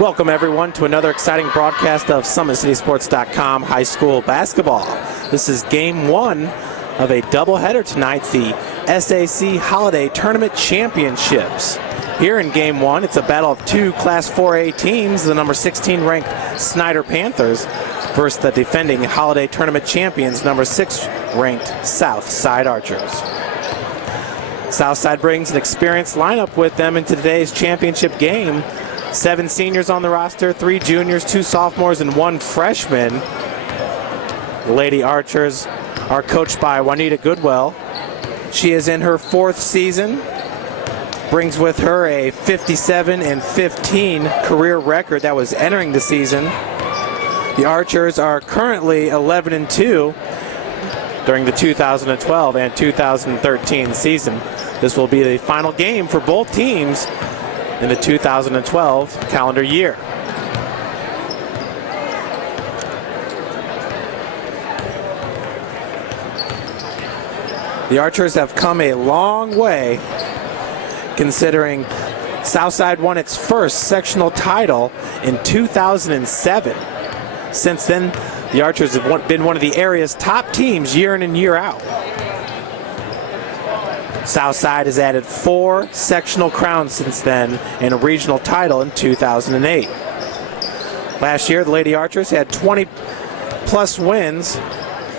Welcome, everyone, to another exciting broadcast of SummitCitySports.com high school basketball. This is game one of a doubleheader tonight, the SAC Holiday Tournament Championships. Here in game one, it's a battle of two Class 4A teams, the number 16 ranked Snider Panthers versus the defending Holiday Tournament champions, number 6 ranked Southside Archers. Southside brings an experienced lineup with them into today's championship game. 7 seniors on the roster, 3 juniors, 2 sophomores, and 1 freshman. The Lady Archers are coached by Juanita Goodwell. She is in her 4th season, brings with her a 57-15 career record that was entering the season. The Archers are currently 11-2 during the 2012 and 2013 season. This will be the final game for both teams in the 2012 calendar year. The Archers have come a long way, considering Southside won its first sectional title in 2007. Since then, the Archers have been one of the area's top teams year in and year out. Southside has added 4 sectional crowns since then and a regional title in 2008. Last year, the Lady Archers had 20-plus wins,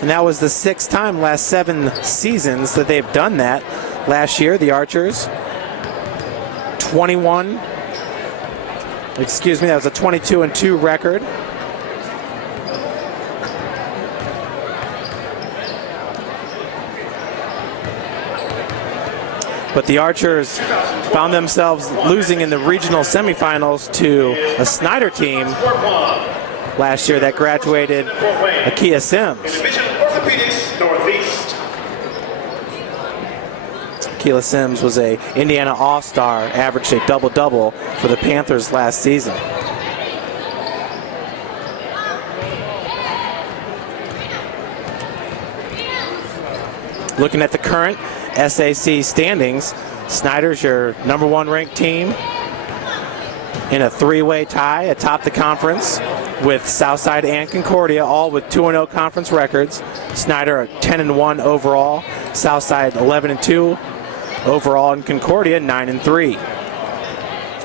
and that was the 6th time last 7 seasons that they've done that. Last year, the Archers, that was a 22-2 record. But the Archers found themselves losing in the regional semifinals to a Snider team last year that graduated Akia Sims. Akia Sims was a Indiana All-Star, averaged a double-double for the Panthers last season. Looking at the current SAC standings, Snider's your number 1 ranked team in a 3-way tie atop the conference with Southside and Concordia, all with 2-0 conference records. Snider 10-1 overall, Southside 11-2 overall, and Concordia 9-3.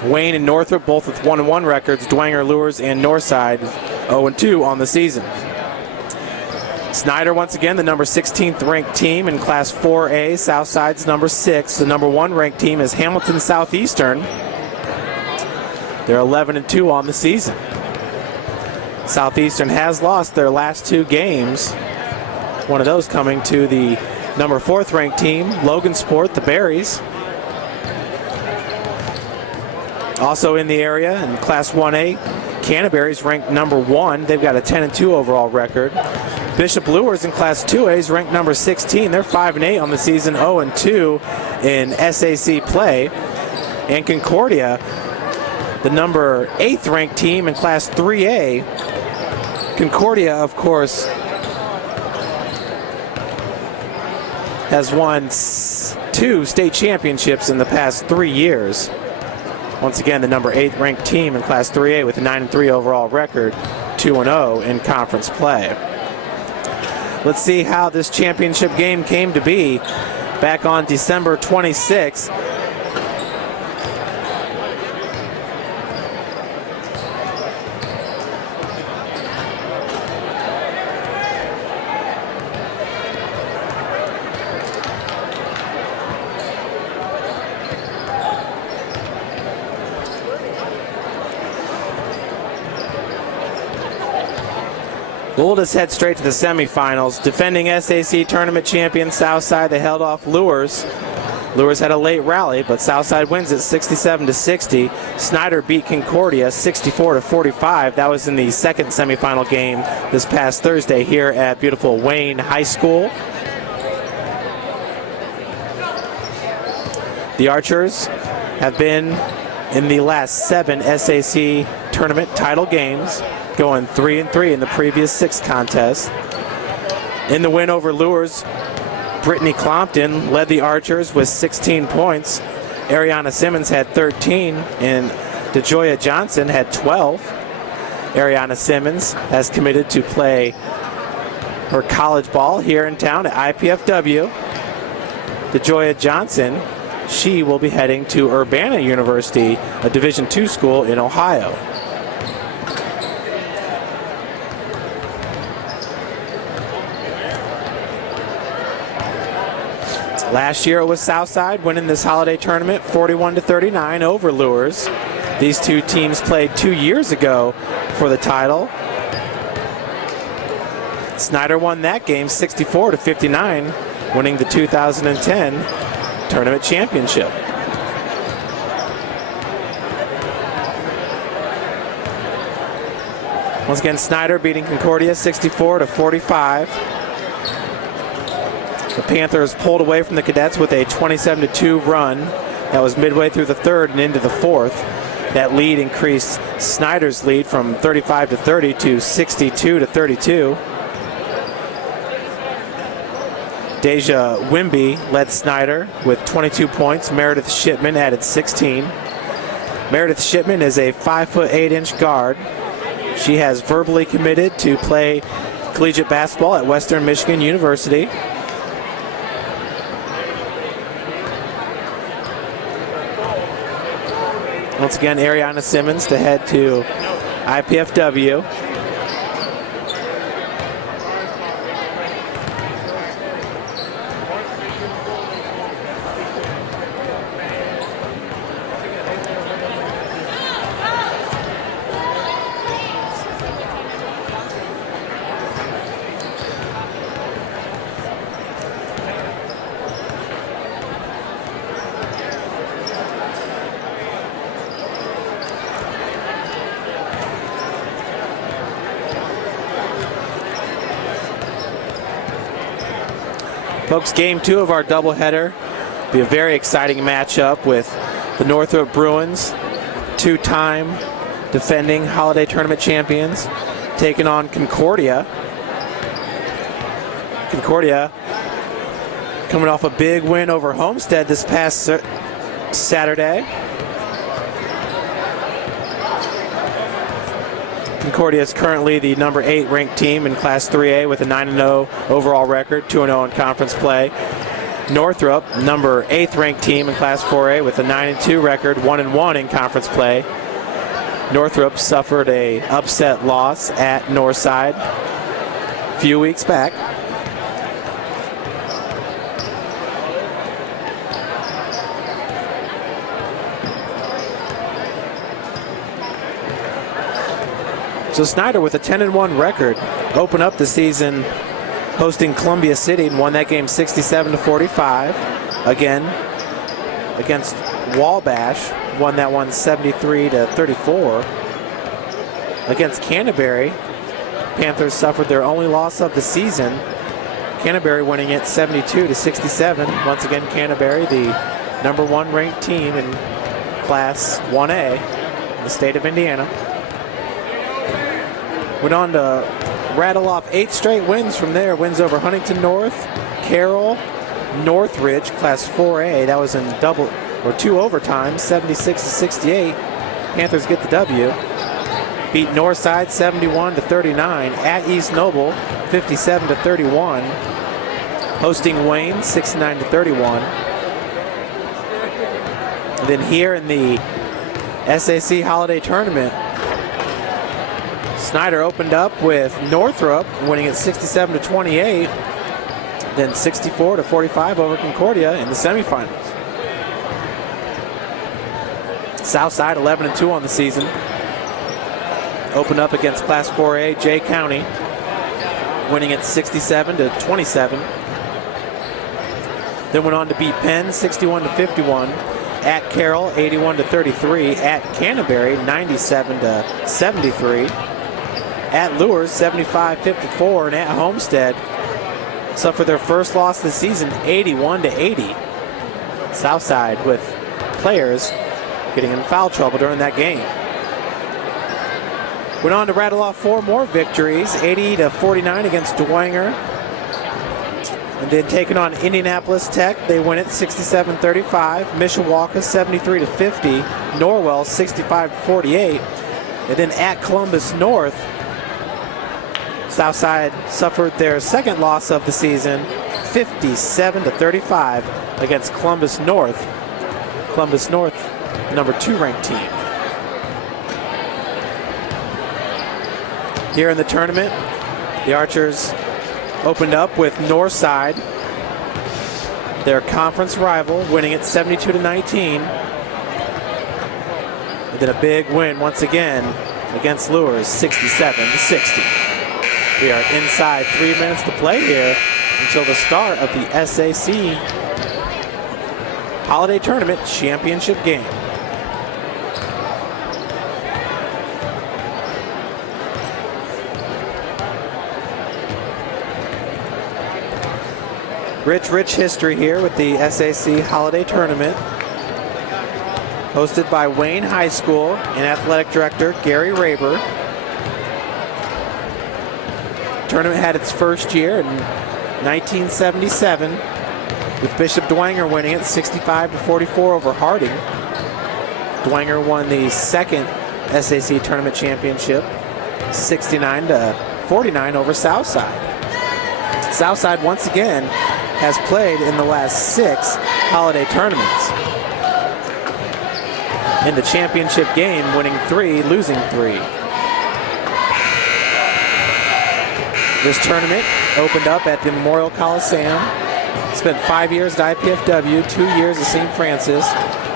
Wayne and Northrop both with 1-1 records. Dwenger, Lures, and Northside 0-2 on the season. Snider, once again, the number 16th ranked team in Class 4A. Southside's number 6. The number 1 ranked team is Hamilton Southeastern. They're 11-2 on the season. Southeastern has lost their last 2 games. One of those coming to the number 4th ranked team, Logansport, the Berries. Also in the area in Class 1A, Canterbury's ranked number 1. They've got a 10-2 overall record. Bishop Lures in Class 2A is ranked number 16. They're 5-8 on the season, 0-2 in SAC play. And Concordia, the number 8th ranked team in Class 3A. Concordia, of course, has won 2 state championships in the past 3 years. Once again, the number 8th ranked team in Class 3A with a 9-3 overall record, 2-0 in conference play. Let's see how this championship game came to be back on December 26th. We'll just head straight to the semifinals. Defending SAC tournament champion Southside, they held off Lures. Lures had a late rally, but Southside wins it 67-60. Snider beat Concordia 64-45. That was in the 2nd semifinal game this past Thursday here at beautiful Wayne High School. The Archers have been in the last 7 SAC tournament title games, going 3-3 in the previous 6 contests. In the win over Lures, Brittany Clompton led the Archers with 16 points. Ariana Simmons had 13, and DeJoya Johnson had 12. Ariana Simmons has committed to play her college ball here in town at IPFW. DeJoya Johnson, she will be heading to Urbana University, a Division II school in Ohio. Last year it was Southside winning this holiday tournament 41-39 over Lures. These two teams played 2 years ago for the title. Snider won that game 64-59, winning the 2010 tournament championship. Once again, Snider beating Concordia 64-45. The Panthers pulled away from the Cadets with a 27-2 run. That was midway through the third and into the fourth. That lead increased Snider's lead from 35-30 to 62-32. Deja Wimby led Snider with 22 points. Meredith Shipman added 16. Meredith Shipman is a 5'8" guard. She has verbally committed to play collegiate basketball at Western Michigan University. Once again, Ariana Simmons to head to IPFW. Folks, game 2 of our doubleheader. Be a very exciting matchup with the Northrop Bruins, 2-time defending holiday tournament champions, taking on Concordia. Concordia coming off a big win over Homestead this past Saturday. Concordia is currently the number 8 ranked team in Class 3A with a 9-0 overall record, 2-0 in conference play. Northrop, number 8th ranked team in Class 4A with a 9-2 record, 1-1 in conference play. Northrop suffered a upset loss at Northside a few weeks back. So Snider with a 10-1 record opened up the season hosting Columbia City and won that game 67-45. Again, against Wabash, won that one 73-34. Against Canterbury, Panthers suffered their only loss of the season. Canterbury winning it 72-67. Once again, Canterbury, the number 1 ranked team in Class 1A in the state of Indiana. Went on to rattle off 8 straight wins from there. Wins over Huntington North, Carroll, Northridge, Class 4A. That was in 2 overtimes, 76-68. Panthers get the W. Beat Northside 71-39. At East Noble, 57-31. Hosting Wayne, 69-31. And then here in the SAC Holiday Tournament, Snider opened up with Northrop, winning it 67-28, then 64-45 over Concordia in the semifinals. Southside 11-2 on the season. Opened up against Class 4A Jay County, winning it 67-27. Then went on to beat Penn 61-51. At Carroll 81-33. At Canterbury 97-73. At Lures 75-54, and at Homestead suffered their first loss of the season 81-80. Southside with players getting in foul trouble during that game. Went on to rattle off 4 more victories, 80-49 against Dwenger. And then taking on Indianapolis Tech, they win it 67-35. Mishawaka 73-50. Norwell 65-48. And then at Columbus North, Southside suffered their second loss of the season, 57-35 against Columbus North. Columbus North, number 2 ranked team. Here in the tournament, the Archers opened up with Northside, their conference rival, winning it 72-19. And then a big win once again against Lures, 67-60. We are inside 3 minutes to play here until the start of the SAC Holiday Tournament Championship game. Rich history here with the SAC Holiday Tournament. Hosted by Wayne High School and Athletic Director Gary Raber. Tournament had its first year in 1977 with Bishop Dwenger winning it 65-44 over Harding. Dwenger won the second SAC Tournament Championship 69-49 over Southside. Southside once again has played in the last 6 holiday tournaments. In the championship game, winning 3, losing 3. This tournament opened up at the Memorial Coliseum. Spent 5 years at IPFW, 2 years at St. Francis,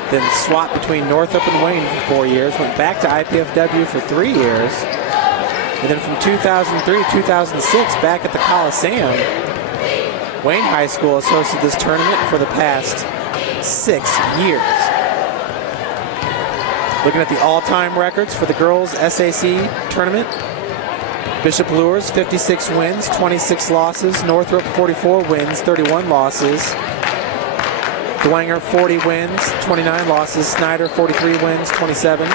then swapped between Northrop and Wayne for 4 years, went back to IPFW for 3 years, and then from 2003-2006 back at the Coliseum. Wayne High School has hosted this tournament for the past 6 years. Looking at the all-time records for the girls' SAC tournament, Bishop Lures, 56 wins, 26 losses. Northrop, 44 wins, 31 losses. Dwenger, 40 wins, 29 losses. Snider, 43 wins, 27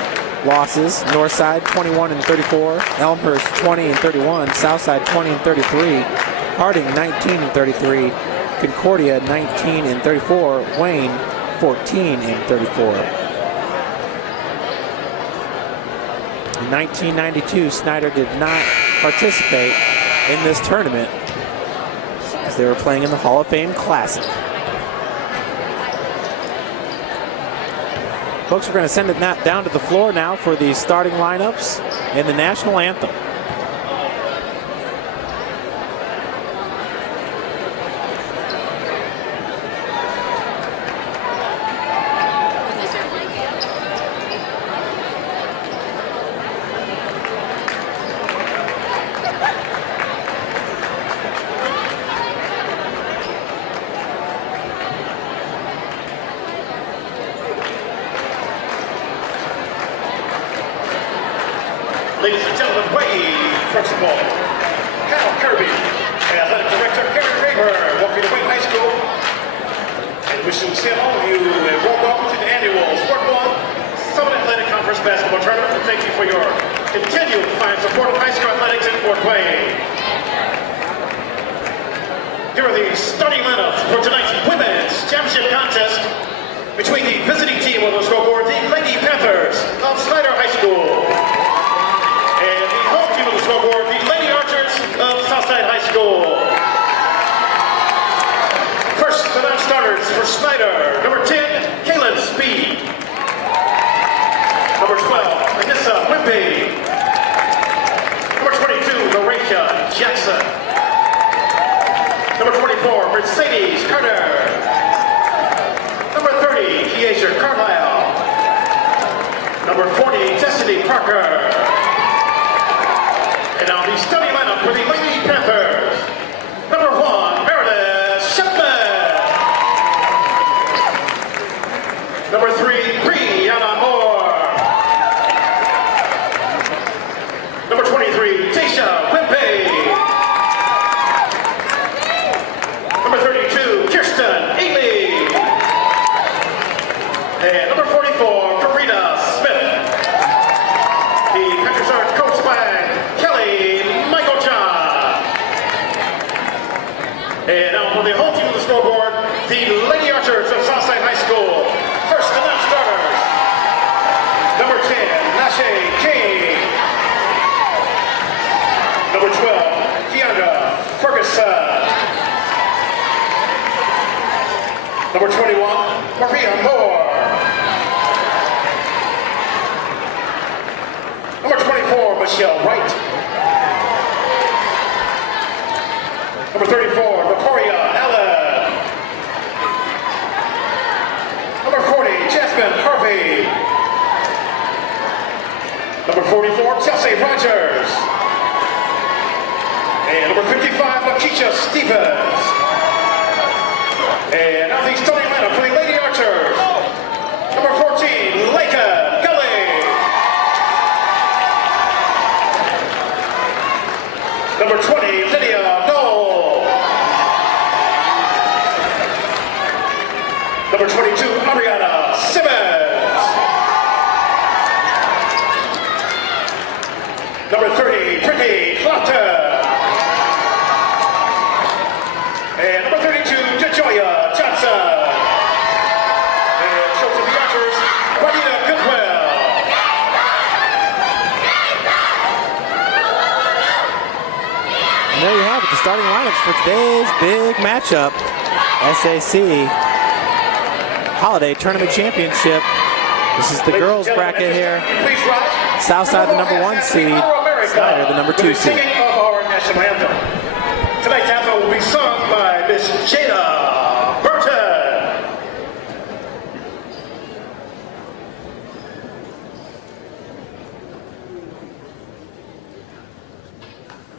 losses. Northside, 21-34. Elmhurst, 20-31. Southside, 20-33. Harding, 19-33. Concordia, 19-34. Wayne, 14-34. In 1992, Snider did not participate in this tournament as they were playing in the Hall of Fame Classic. Folks, we're going to send it down to the floor now for the starting lineups and the national anthem. Ladies and gentlemen, Wayne Principal Cal Kirby and Athletic Director Gary Raber welcome you to Wayne High School and wishing to send all of you a warm welcome to the annual Sport Ball Summit Athletic Conference Basketball Tournament, and thank you for your continued fine support of high school athletics in Fort Wayne. Here are the starting lineups for tonight's Women's Championship Contest between the visiting team on the scoreboard, the Lady Panthers of Snider High School. Scoreboard, the Lady Archers of Southside High School. First, the non-starters for Snider. Number 10, Kaylin Speed. Number 12, Anissa Wimpy. Number 22, Lauracia Jackson. Number 24, Mercedes Carter. Number 30, Keisha Carlisle. Number 40, Destiny Parker. And now the starting lineup for the Lady Panthers. Number 1, Meredith Shipman. Number 3, Brianna Moore. Number 23, Tasha Wimpy. Number 32, Kirsten Ely. And number 44, Karina Smith. The Panthers are coached by Kelly Michael John. And now for the home Maria Moore. Number 24, Michelle Wright. Number 34, Victoria Allen. Number 40, Jasmine Harvey. Number 44, Chelsea Rogers. And number 55, Lakeisha Stevens. And now the starting lineup for the Lady Archers. Number 14, Laika Gully. Number 20, Lydia Knoll. Number 22, Ariana Simmons. Number 30, Brittany Clopton. And number 32, Jajoya Johnson. And show to the Archers, Juanita Goodwell. And there you have it, the starting lineups for today's big matchup. SAC Holiday Tournament Championship. This is the girls bracket here. Southside the number 1 seed, Snider the number 2 seed. Tonight's anthem will be sung by Miss Jada Burton.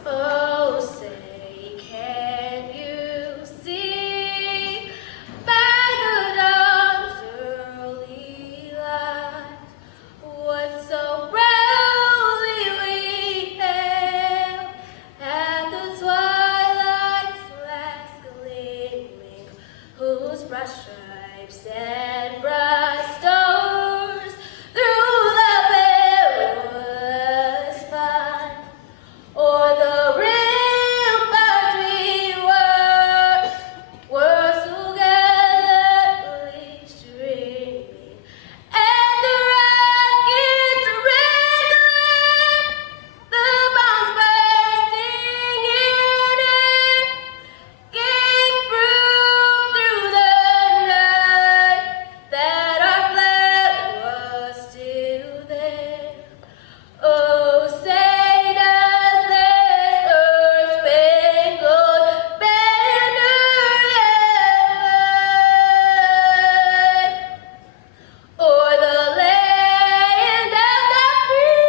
Oh, say, can you see by the dawn's early light what so proudly we hailed at the twilight's last gleaming, whose bright stripes and bright stars through the perilous fight o'er the rampart we were togetherly streaming, and the rockets wriggling, the bombs bursting in air, gave proof through the night that our flag was still there. Oh, say does this earth-spangled banner yet wave o'er the land of the free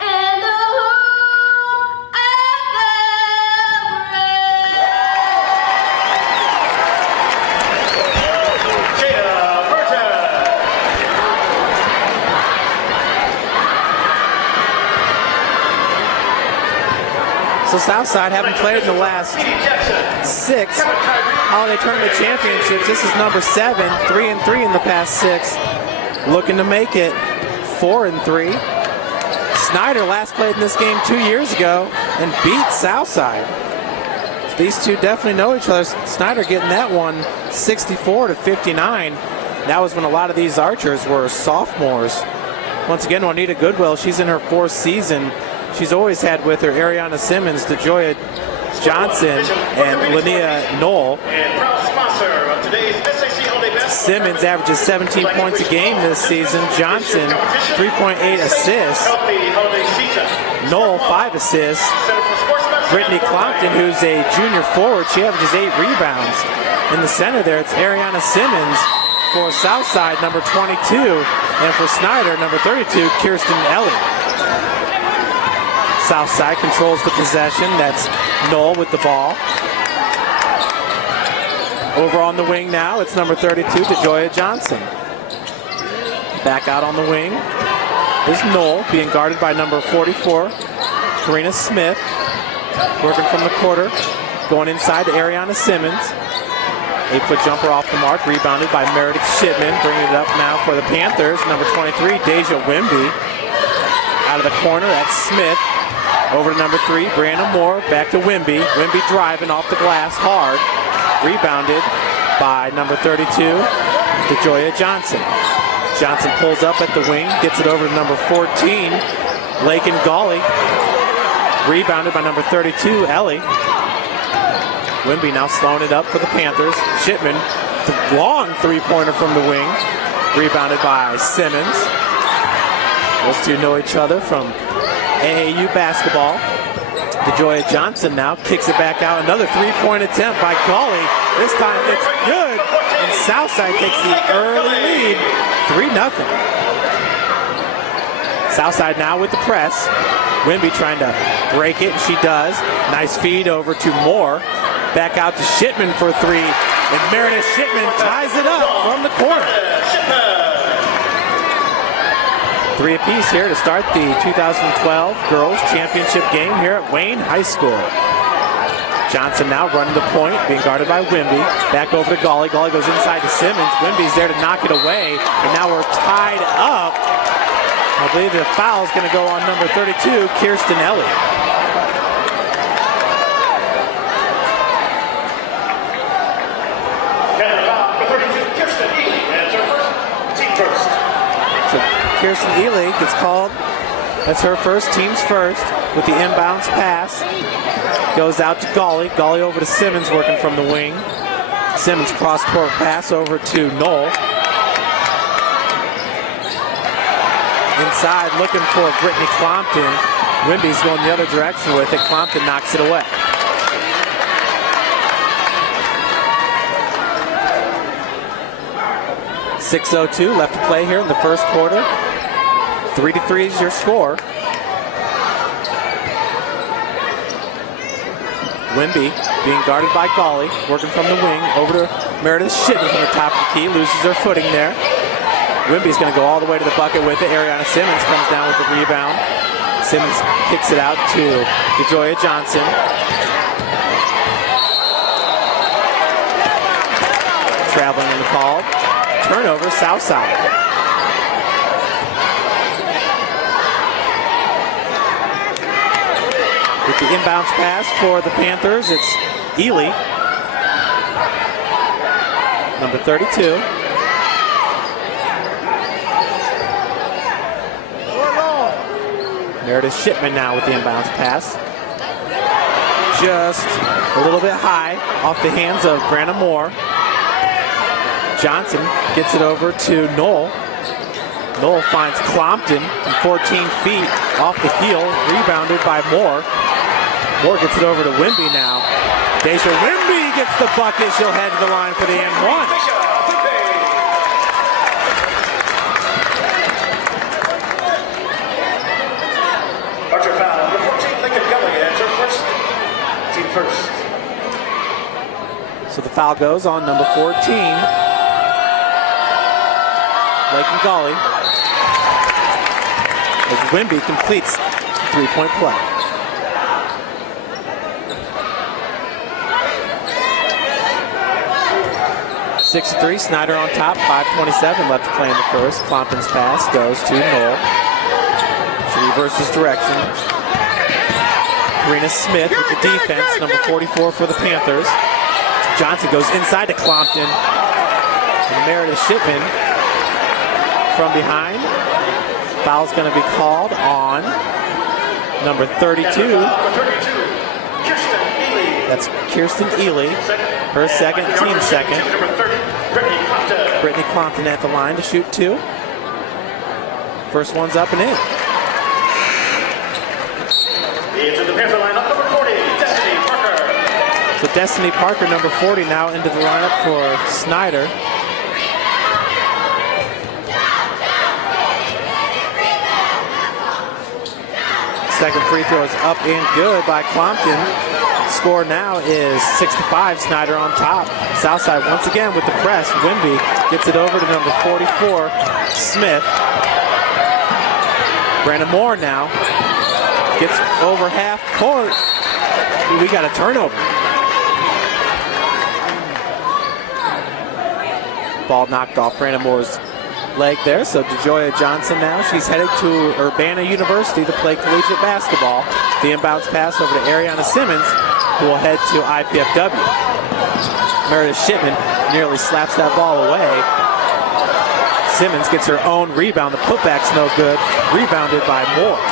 and the home of the brave? Jada Burton. So Southside haven't played in the last 6 Holiday Tournament Championships. This is number 7, 3-3 in the past 6. Looking to make it 4-3. Snider last played in this game 2 years ago and beat Southside. These two definitely know each other. Snider getting that one 64-59. That was when a lot of these archers were sophomores. Once again, Juanita Goodwell, she's in her 4th season. She's always had with her Ariana Simmons, DeJoya Johnson, and Linnea Knoll. And proud sponsor of today's SAC Holiday Basketball Simmons averages 17 points a game this season. Johnson, 3.8 assists. Knoll, 5 assists. Brittany Clompton, who's a junior forward, she averages 8 rebounds. In the center there, it's Ariana Simmons for Southside, number 22. And for Snider, number 32, Kirsten Ellie. Southside controls the possession. That's Knoll with the ball. Over on the wing now, it's number 32, DeJoya Johnson. Back out on the wing is Knoll, being guarded by number 44, Karina Smith. Working from the quarter, going inside to Ariana Simmons. 8-foot jumper off the mark, rebounded by Meredith Shipman. Bringing it up now for the Panthers, number 23, Deja Wimby. Out of the corner, that's Smith. Over to number 3, Brianna Moore. Back to Wimby. Wimby driving off the glass hard. Rebounded by number 32, DeJoya Johnson. Johnson pulls up at the wing, gets it over to number 14, Lakin Gawley. Rebounded by number 32, Ellie. Wimby now slowing it up for the Panthers. Shipman, long three-pointer from the wing. Rebounded by Simmons. Those two know each other from AAU basketball. DeJoya Johnson now kicks it back out. Another three-point attempt by Gully. This time it's good. And Southside takes the early lead. 3-0. Southside now with the press. Wimby trying to break it, and she does. Nice feed over to Moore. Back out to Shipman for three. And Meredith Shipman ties it up from the corner. Three apiece here to start the 2012 Girls Championship game here at Wayne High School. Johnson now running the point, being guarded by Wimby. Back over to Gully. Gully goes inside to Simmons. Wimby's there to knock it away. And now we're tied up. I believe the foul is going to go on number 32, Kirsten Elliott. So Kirsten Ely gets called. That's her first, team's first, with the inbounds pass. Goes out to Gully. Gully over to Simmons working from the wing. Simmons cross-court pass over to Knoll. Inside looking for Brittany Clompton. Wimby's going the other direction with it. Clompton knocks it away. .6:02 left to play here in the first quarter. 3-3 is your score. Wimby being guarded by Gully, working from the wing over to Meredith Shipman from the top of the key, loses her footing there. Wimby's going to go all the way to the bucket with it. Ariana Simmons comes down with the rebound. Simmons kicks it out to DeJoya Johnson. Traveling in the call. Turnover, Southside. With the inbounds pass for the Panthers, it's Ely, number 32. Meredith Shipman now with the inbounds pass. Just a little bit high off the hands of Brenna Moore. Johnson gets it over to Knoll. Knoll finds Clompton from 14 feet off the heel, rebounded by Moore. Moore gets it over to Wimby now. Deja Wimby gets the bucket. She'll head to the line for the end one. Archer foul, number 14, Lincoln Gully, and her first, team first. So the foul goes on number 14. Lincoln Gully, as Wimby completes three-point play. .6-3, Snider on top, 5:27 left to play in the first. Clompton's pass goes to Knoll. She reverses direction. Karina Smith with the defense, number 44 for the Panthers. Johnson goes inside to Clompton. And Meredith Shipman from behind. Foul's going to be called on number 32. That's Kirsten Ely. Her second, team second. Brittany Clompton at the line to shoot two. First one's up and in. Into the Panther lineup, number 40, Destiny Parker. So Destiny Parker, number 40, now into the lineup for Snider. Second free throw is up and good by Clompton. Score now is 6-5. Snider on top. Southside once again with the press. Wimby gets it over to number 44, Smith. Brandon Moore now gets over half court. We got a turnover. Ball knocked off Brandon Moore's leg there. So DeJoya Johnson now, she's headed to Urbana University to play collegiate basketball. The inbounds pass over to Ariana Simmons, who will head to IPFW. Meredith Shipman nearly slaps that ball away. Simmons gets her own rebound. The putback's no good. Rebounded by Moore.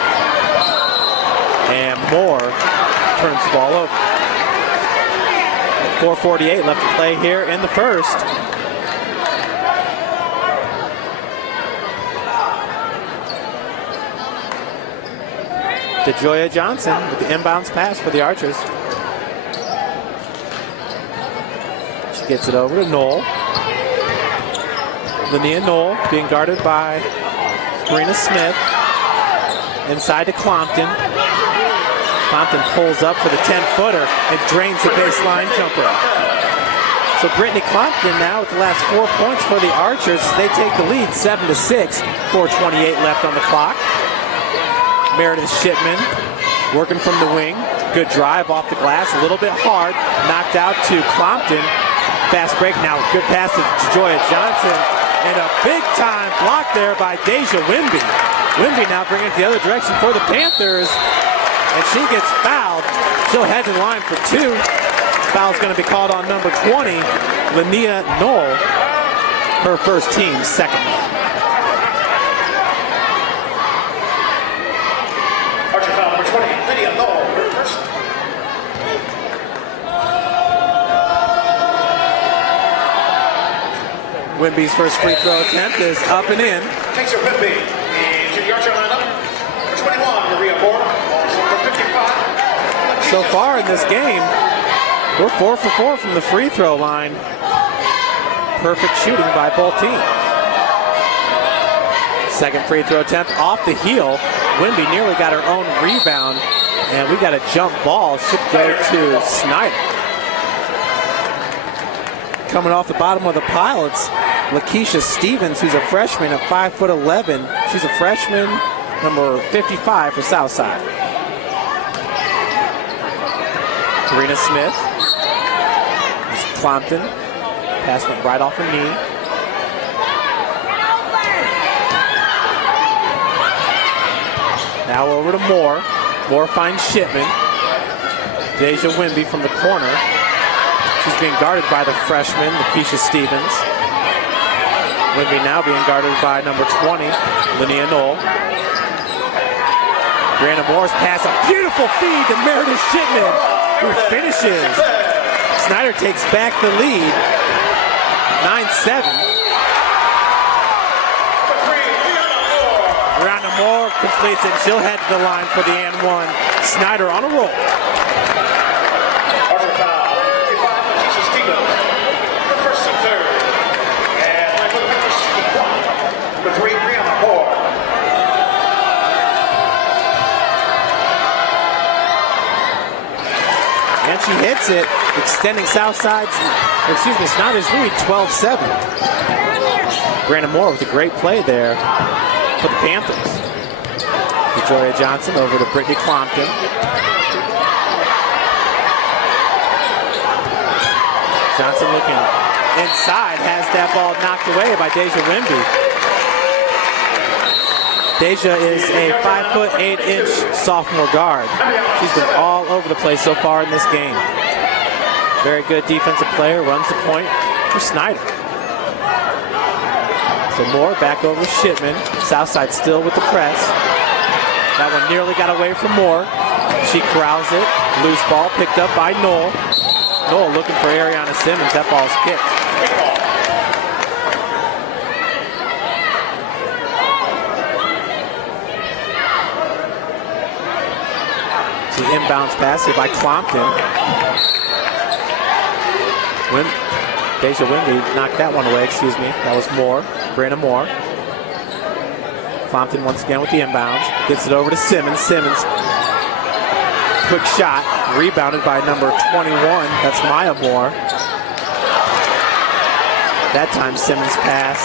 And Moore turns the ball over. 4:48 left to play here in the first. DeJoya Johnson with the inbounds pass for the Archers. She gets it over to Knoll. Linnea Knoll being guarded by Karina Smith. Inside to Clompton. Clompton pulls up for the 10-footer and drains the baseline jumper. So Brittany Clompton now with the last 4 points for the Archers. They take the lead 7-6. 4:28 left on the clock. Meredith Shipman working from the wing. Good drive off the glass, a little bit hard. Knocked out to Clompton. Fast break now. Good pass to Joya Johnson. And a big-time block there by Deja Wimby. Wimby now bringing it the other direction for the Panthers. And she gets fouled. She'll head to the line for 2. Foul's going to be called on number 20, Linnea Knoll. Her first team, second. Archer foul number 20, Linnea Knoll, her first. Wimby's first free throw attempt is up and in. Takes her Wimby into the Archer lineup. Number 21, Maria Moore, also for 55. So far in this game, we're 4 for 4 from the free throw line. Perfect shooting by both teams. Second free throw attempt off the heel. Wimby nearly got her own rebound, and we got a jump ball. Should go to Snider. Coming off the bottom of the pile, it's Lakeisha Stevens, who's a freshman at 5'11". She's a freshman, number 55 for Southside. Karina Smith. Clompton. Pass went right off her knee. Now over to Moore. Moore finds Shipman. Deja Wimby from the corner. She's being guarded by the freshman, Lakeisha Stevens. Wimby now being guarded by number 20, Linnea Knoll. Brianna Moore's pass, a beautiful feed to Meredith Shipman, who finishes. Snider takes back the lead, 9-7. Brianna Moore completes it. She'll head to the line for the and one. Snider on a roll. Archer foul, 55, Lakeisha Stevens, her first and third. And line for the Panthers, number 3, Brianna Moore. And she hits it, extending Snider's lead, 12-7. Brandon Moore with a great play there for the Panthers. Joya Johnson over to Brittany Clompton. Johnson looking inside, has that ball knocked away by Deja Wimby. Deja is a 5'8" sophomore guard. She's been all over the place so far in this game. Very good defensive player, runs the point for Snider. So Moore back over Shipman. Southside still with the press. That one nearly got away from Moore. She corrals it. Loose ball picked up by Knoll. Knoll looking for Ariana Simmons. That ball's kicked. The inbounds pass here by Clompton. Deja Wimby knocked that one away, excuse me. That was Moore, Brianna Moore. Clompton once again with the inbounds. Gets it over to Simmons. Simmons, quick shot. Rebounded by number 21. That's Maya Moore. That time Simmons' pass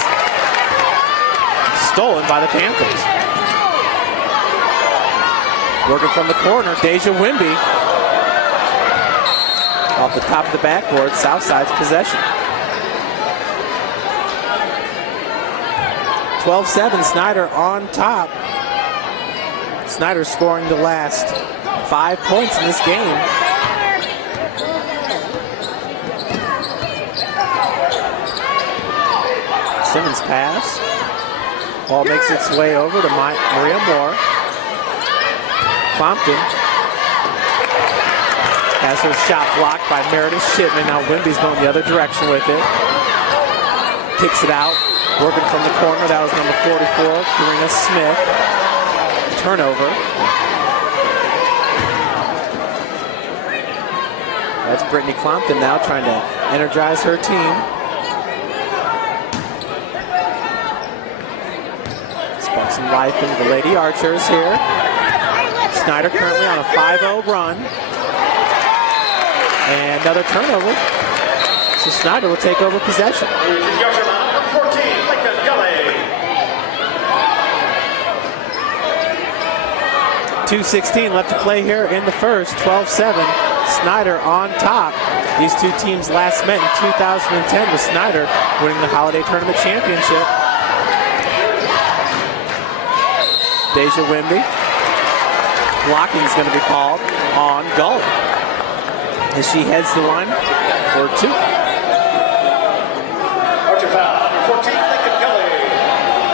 stolen by the Panthers. Working from the corner, Deja Wimby. Off the top of the backboard, Southside's possession. 12-7, Snider on top. Snider scoring the last 5 points in this game. Simmons pass. Ball makes its way over to Maria Moore. Clompton. Has her shot blocked by Meredith Shipman. Now Wimby's going the other direction with it. Kicks it out. Working from the corner. That was number 44, Karina Smith. Turnover. That's Brittany Clompton now trying to energize her team. Spark some life into the Lady Archers here. Snider currently on a 5-0 run. And another turnover. So Snider will take over possession. 2:16 left to play here in the first. 12-7. Snider on top. These two teams last met in 2010 with Snider winning the Holiday Tournament Championship. Deja Wimby. Blocking is going to be called on Gully as she heads the line for 2. Archer foul, number 14, Lincoln Gully.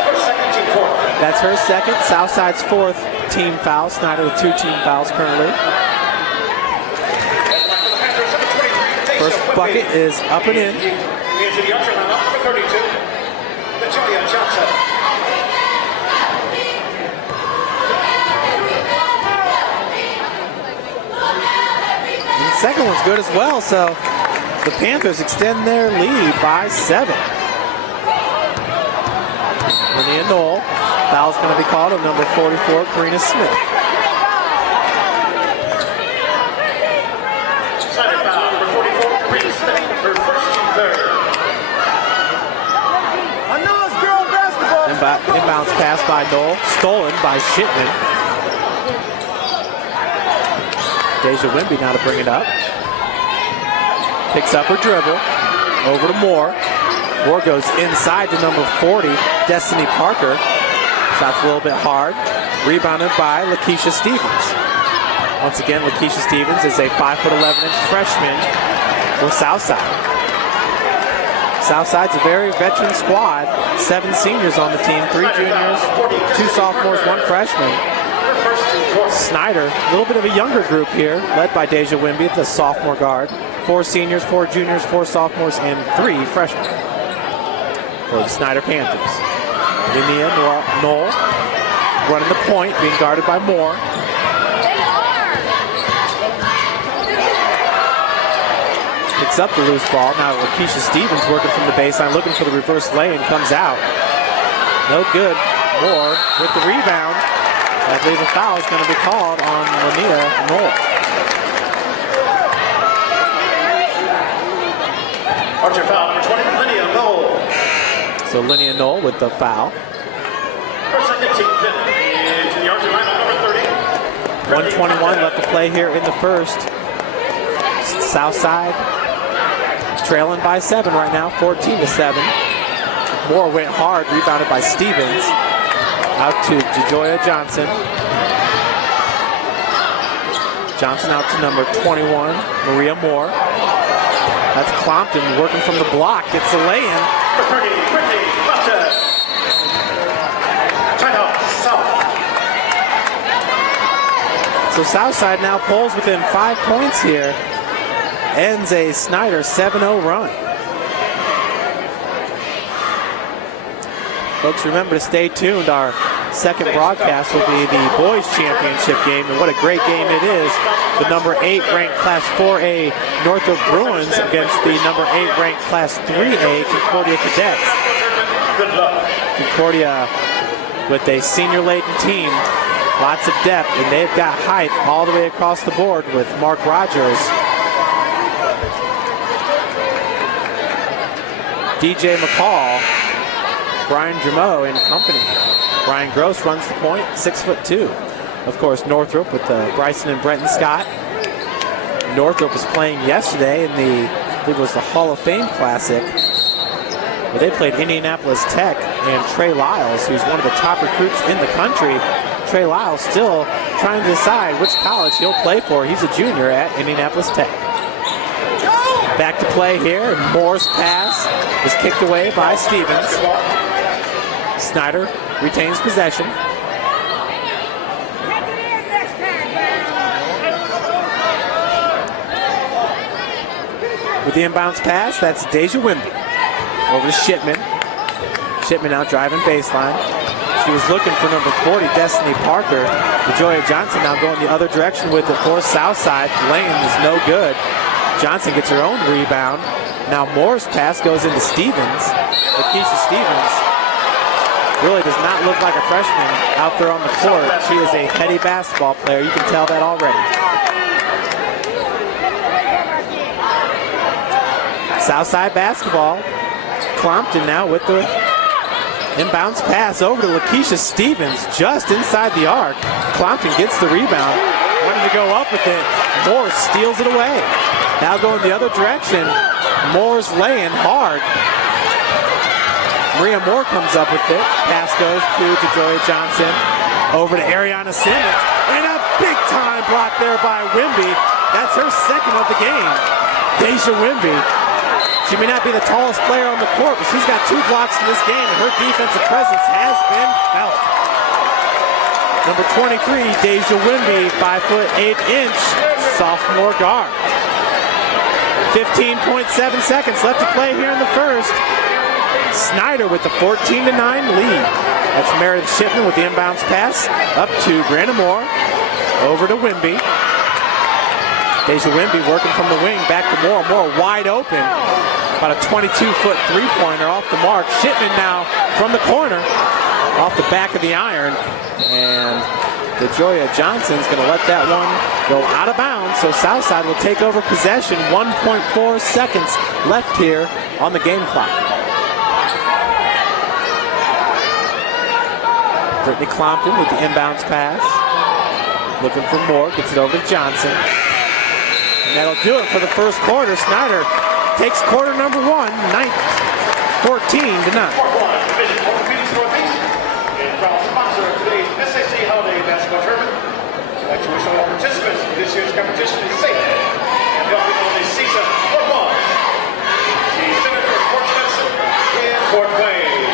First, second, team four. That's her second. Southside's 4th team foul. Snider with 2 team fouls currently. First bucket is up and in. Into the Archer line, number 32, Latoya Johnson. Second one's good as well, so the Panthers extend their lead by 7. Linnea Knoll. Foul's going to be called on number 44, Karina Smith. Snider foul, number 44, Karina Smith, her first team third. I know it's girl basketball. Inbounds pass by Knoll, stolen by Shipman. Deja Wimby now to bring it up. Picks up her dribble. Over to Moore. Moore goes inside to number 40, Destiny Parker. Shot's a little bit hard. Rebounded by Lakeisha Stevens. Once again, Lakeisha Stevens is a 5'11" freshman for Southside. Southside's a very veteran squad. 7 seniors on the team, 3 juniors, 2 sophomores, 1 freshman. Snider, a little bit of a younger group here, led by Deja Wimby, the sophomore guard. 4 seniors, 4 juniors, 4 sophomores, and 3 freshmen for the Snider Panthers. Linnea Knoll running the point, being guarded by Moore. Picks up the loose ball. Now Lakeisha Stevens working from the baseline, looking for the reverse lay, and comes out. No good. Moore with the rebound. I believe a foul is going to be called on Linnea Knoll. Archer foul, number 20, Linnea Knoll. So Linnea Knoll with the foul. First, second, team fifth. Into the Archer line, number 30. 1:21 left to play here in the first. Southside trailing by 7 right now, 14-7. Moore went hard, rebounded by Stevens. Out to Jajoya Johnson. Johnson out to number 21, Maria Moore. That's Clompton working from the block. Gets the lay-in. So Southside now pulls within 5 points here. Ends a Snider 7-0 run. Folks, remember to stay tuned. Our second broadcast will be the boys championship game, and what a great game it is. The number 8 ranked Class 4A Northrop Bruins against the number 8 ranked Class 3A Concordia Cadets. Good luck. Concordia with a senior-laden team, lots of depth, and they've got height all the way across the board with Mark Rogers, DJ McCall, Brian Jameau and company. Brian Gross runs the point, 6'2". Of course, Northrop with Bryson and Brenton Scott. Northrop was playing yesterday in I believe it was the Hall of Fame Classic, where they played Indianapolis Tech and Trey Lyles, who's one of the top recruits in the country. Trey Lyles still trying to decide which college he'll play for. He's a junior at Indianapolis Tech. Back to play here, and Moore's pass is kicked away by Stevens. Snider retains possession. with the inbounds pass. That's Deja Wimby. Over to Shipman. Shipman now driving baseline. She was looking for number 40, Destiny Parker. DeJoya Johnson now going the other direction with it for Southside. Lane is no good. Johnson gets her own rebound. Now Moore's pass goes into Stevens. Lakeisha Stevens really does not look like a freshman out there on the court. She is a heady basketball player. You can tell that already. Southside basketball. Clompton now with the inbounds pass over to Lakeisha Stevens just inside the arc. Clompton gets the rebound. Wanted to go up with it. Moore steals it away. Now going the other direction. Moore's laying hard. Maria Moore comes up with it. Pass goes to DeJoya Johnson. Over to Ariana Simmons. And a big-time block there by Wimby. That's her second of the game. Deja Wimby. She may not be the tallest player on the court, but she's got 2 blocks in this game, and her defensive presence has been felt. Number 23, Deja Wimby, 5'8" sophomore guard. 15.7 seconds left to play here in the first. Snider with the 14-9 lead. That's Meredith Shipman with the inbounds pass up to Brianna Moore. Over to Wimby. Deja Wimby working from the wing, back to Moore. Moore wide open. About a 22-foot three-pointer off the mark. Shipman now from the corner, off the back of the iron. And DeJoya Johnson's going to let that one go out of bounds. So Southside will take over possession. 1.4 seconds left here on the game clock. Brittany Clompton with the inbounds pass. Looking for Moore, gets it over to Johnson. And that'll do it for the first quarter. Snider takes quarter number 1, 14-9. Division 4 Phoenix Northeast, and proud sponsor of today's SAC Holiday Basketball Tournament. I'd like to wish all participants in this year's competition is safe and healthy on this season. Football. The Center for Sports Medicine in Fort Wayne.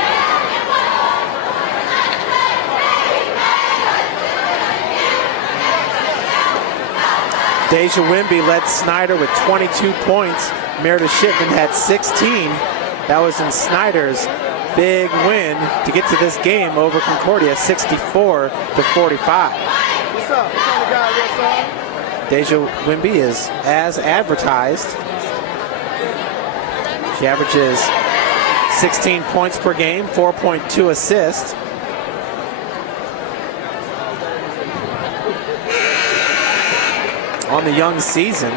Deja Wimby led Snider with 22 points. Meredith Shipman had 16. That was in Snider's big win to get to this game over Concordia, 64-45. What's up? What's on the guy here, son? Deja Wimby is as advertised. She averages 16 points per game, 4.2 assists. On the young season.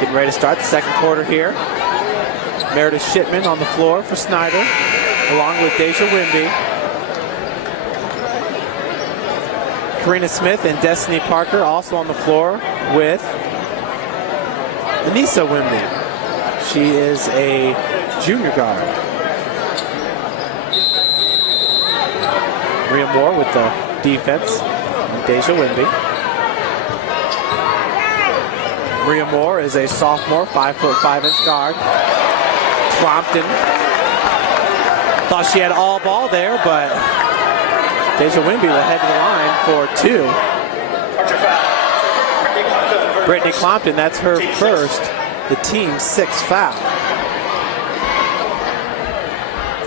Getting ready to start the second quarter here. Meredith Shipman on the floor for Snider, along with Deja Wimby. Karina Smith and Destiny Parker also on the floor with Anissa Wimby. She is a junior guard. Maria Moore with the defense. And Deja Wimby. Maria Moore is a sophomore, 5'5" guard. Clompton thought she had all ball there, but Deja Wimby will head to the line for 2. Brittany Clompton, that's her first, the team's 6th foul.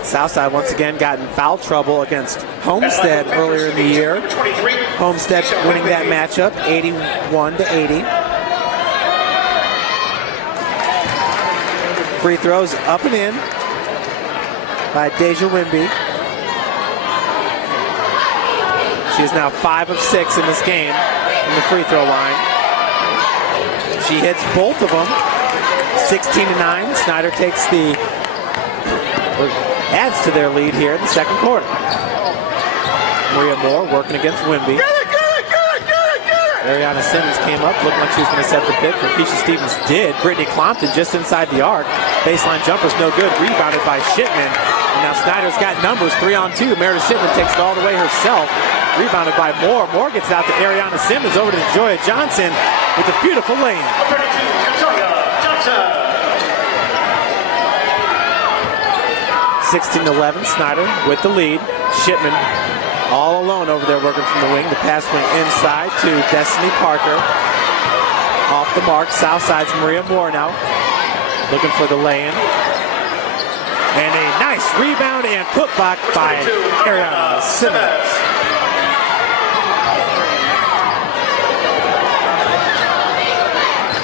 Southside once again got in foul trouble against Homestead earlier in the year. Homestead winning that matchup 81-80. Free throws up and in by Deja Wimby. She is now 5 of 6 in this game from the free throw line. She hits both of them. 16-9. Snider takes the adds to their lead here in the second quarter. Maria Moore working against Wimby. Ariana Simmons came up, looked like she was going to set the pick. Lakeisha Stevens did. Brittany Clompton just inside the arc. Baseline jumper's no good. Rebounded by Shipman. And now Snider's got numbers, 3-on-2. Meredith Shipman takes it all the way herself. Rebounded by Moore. Moore gets it out to Ariana Simmons over to DeJoya Johnson with a beautiful lane. 16-11, Snider with the lead. Shipman all alone over there working from the wing. The pass went inside to Destiny Parker. Off the mark. Southside's Maria Moore now. Looking for the lay-in. And a nice rebound and putback by Ariana Simmons.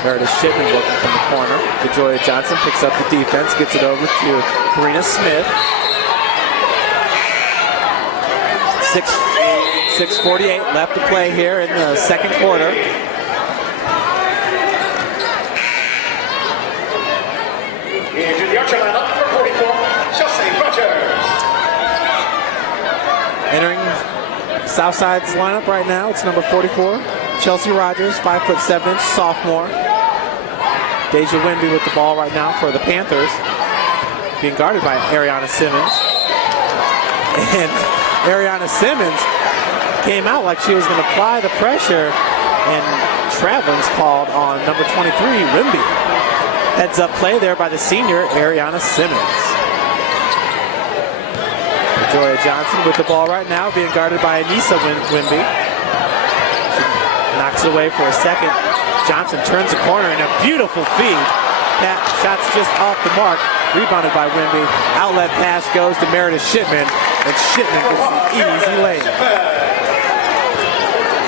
Meredith Shipman working from the corner. DeJoya Johnson picks up the defense, gets it over to Karina Smith. 6:48 left to play here in the second quarter. Into the Archer lineup, number 44, Chelsea Rogers. Entering Southside's lineup right now, it's number 44, Chelsea Rogers, 5'7" sophomore. Deja Wimby with the ball right now for the Panthers, being guarded by Ariana Simmons. And Ariana Simmons came out like she was going to apply the pressure, and traveling's called on number 23, Wimby. Heads up play there by the senior, Ariana Simmons. Joya Johnson with the ball right now, being guarded by Anissa Wimby. She knocks it away for a second. Johnson turns the corner and a beautiful feed. Shots just off the mark, rebounded by Wimby. Outlet pass goes to Meredith Shipman, and Shipman gets an easy lay.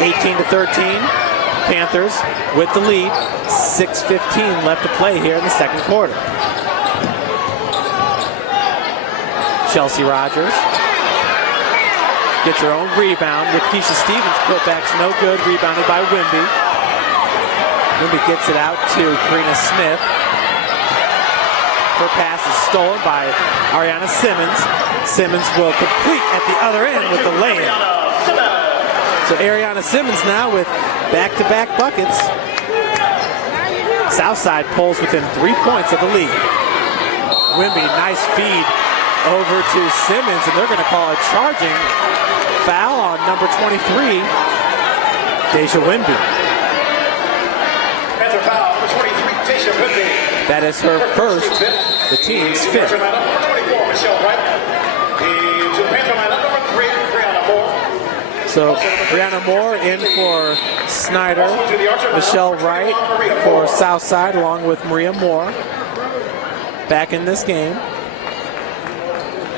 18-13. Panthers with the lead. 6:15 left to play here in the second quarter. Chelsea Rogers gets her own rebound with Keisha Stevens. Putback's no good. Rebounded by Wimby. Wimby gets it out to Karina Smith. Her pass is stolen by Ariana Simmons. Simmons will complete at the other end with the lay-in. So Ariana Simmons now with back-to-back buckets. Southside pulls within 3 points of the lead. Wimby, nice feed over to Simmons, and they're going to call a charging foul on number 23, Deja Wimby. That's a foul, number 23, Deja Wimby. That is her first, the team's fifth. Number 24, Michelle Wright. The Panther lineup, number 3, Brianna Moore. So Brianna Moore in for Snider, Michelle Wright for Southside, along with Maria Moore. Back in this game.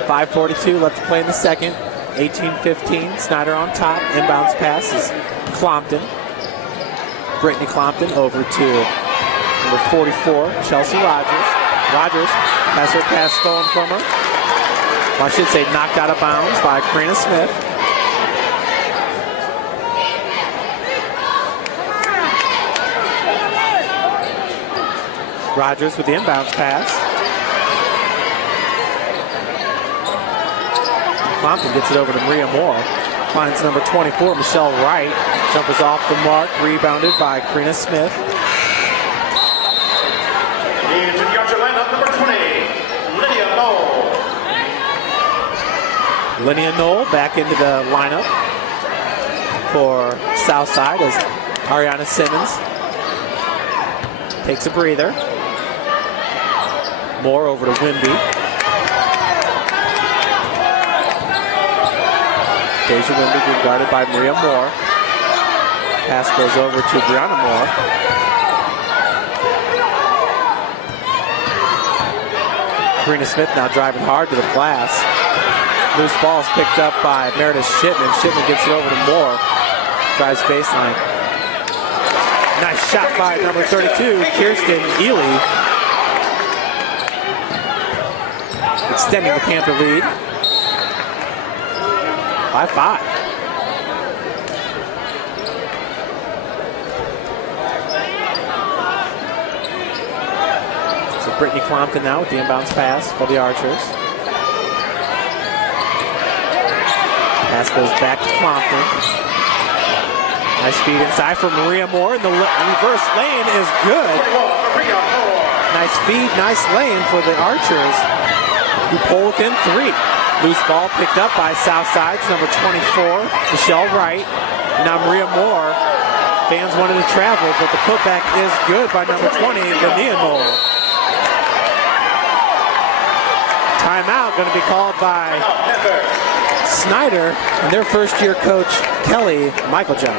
5:42 left to play in the second. 18-15. Snider on top. Inbounds pass is Clompton. Brittany Clompton over to number 44, Chelsea Rogers. Rogers has her pass stolen from her. Well, I should say knocked out of bounds by Karina Smith. Rogers with the inbounds pass. Clompton gets it over to Maria Moore. Finds number 24, Michelle Wright. Jumpers off the mark, rebounded by Karina Smith. Into the Archer lineup, number 20, Lydia Knoll. Lydia Knoll back into the lineup for Southside as Ariana Simmons takes a breather. Moore over to Wimby. Deja Wimby being guarded by Maria Moore. Pass goes over to Brianna Moore. Karina Smith now driving hard to the glass. Loose ball is picked up by Meredith Shipman. Shipman gets it over to Moore. Drives baseline. Nice shot by number 32, Kirsten Ely. Extending the Panther lead by 5. So Brittany Clompton now with the inbounds pass for the Archers. Pass goes back to Clompton. Nice feed inside for Maria Moore, and the reverse lane is good. Nice feed, nice lane for the Archers, who pull within 3. Loose ball picked up by Southside's number 24, Michelle Wright. Now Maria Moore. Fans wanted to travel, but the putback is good by number 20, Lania Knoll. Timeout going to be called by Snider and their first-year coach, Kelly Michaeljohn.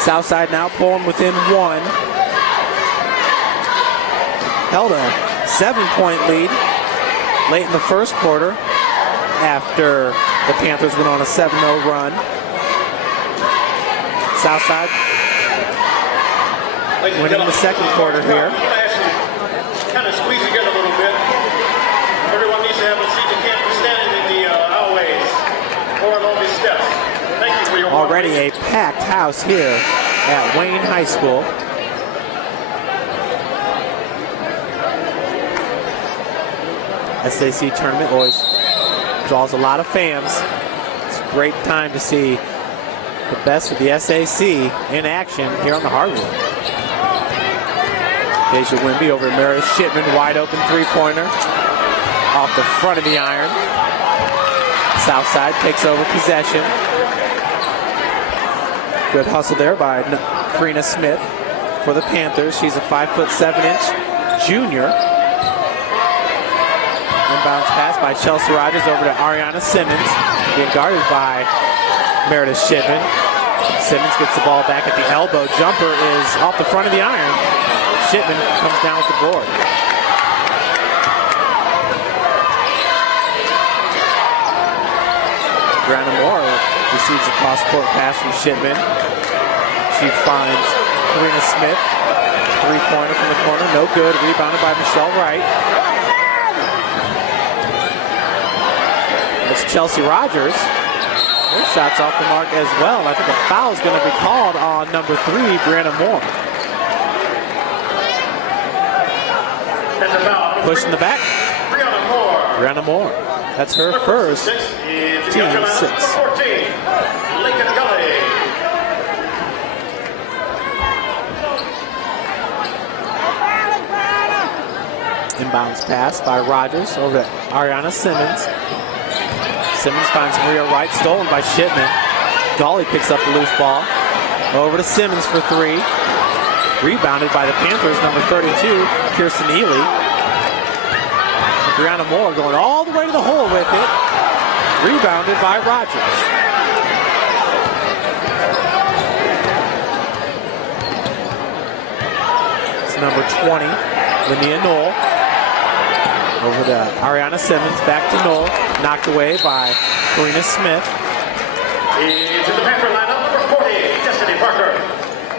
Southside now pulling within 1. Held a 7-point lead late in the first quarter after the Panthers went on a 7-0 run. Southside winning the second quarter here. Kind of squeeze together a little bit. Everyone needs to have a seat. You can't be standing in the aisleways or on all these steps. Thank you for your already a packed house here at Wayne High School. SAC tournament always draws a lot of fans. It's a great time to see the best of the SAC in action here on the hardwood. Deja Wimby over Meredith Shipman, wide open three-pointer off the front of the iron. Southside takes over possession. Good hustle there by Karina Smith for the Panthers. She's a 5'7" junior. Inbounds pass by Chelsea Rogers over to Ariana Simmons, being guarded by Meredith Shipman. Simmons gets the ball back at the elbow. Jumper is off the front of the iron. Shipman comes down with the board. Brianna Moore receives a cross-court pass from Shipman. She finds Karina Smith. Three-pointer from the corner, no good. Rebounded by Michelle Wright. It's Chelsea Rogers. Her shot's off the mark as well. I think a foul is going to be called on number 3, Brianna Moore. Pushing the back. Brianna Moore. That's her first. Team 6. 14, Lincoln Gully. Inbounds pass by Rogers over to Ariana Simmons. Simmons finds Maria Wright, stolen by Shipman. Gully picks up the loose ball. Over to Simmons for 3. Rebounded by the Panthers, number 32, Kirsten Ely. Brianna Moore going all the way to the hole with it. Rebounded by Rogers. It's number 20, Linnea Knoll. Over to Ariana Simmons, back to Knoll. Knocked away by Karina Smith. Into the Panther lineup, number 40, Destiny Parker.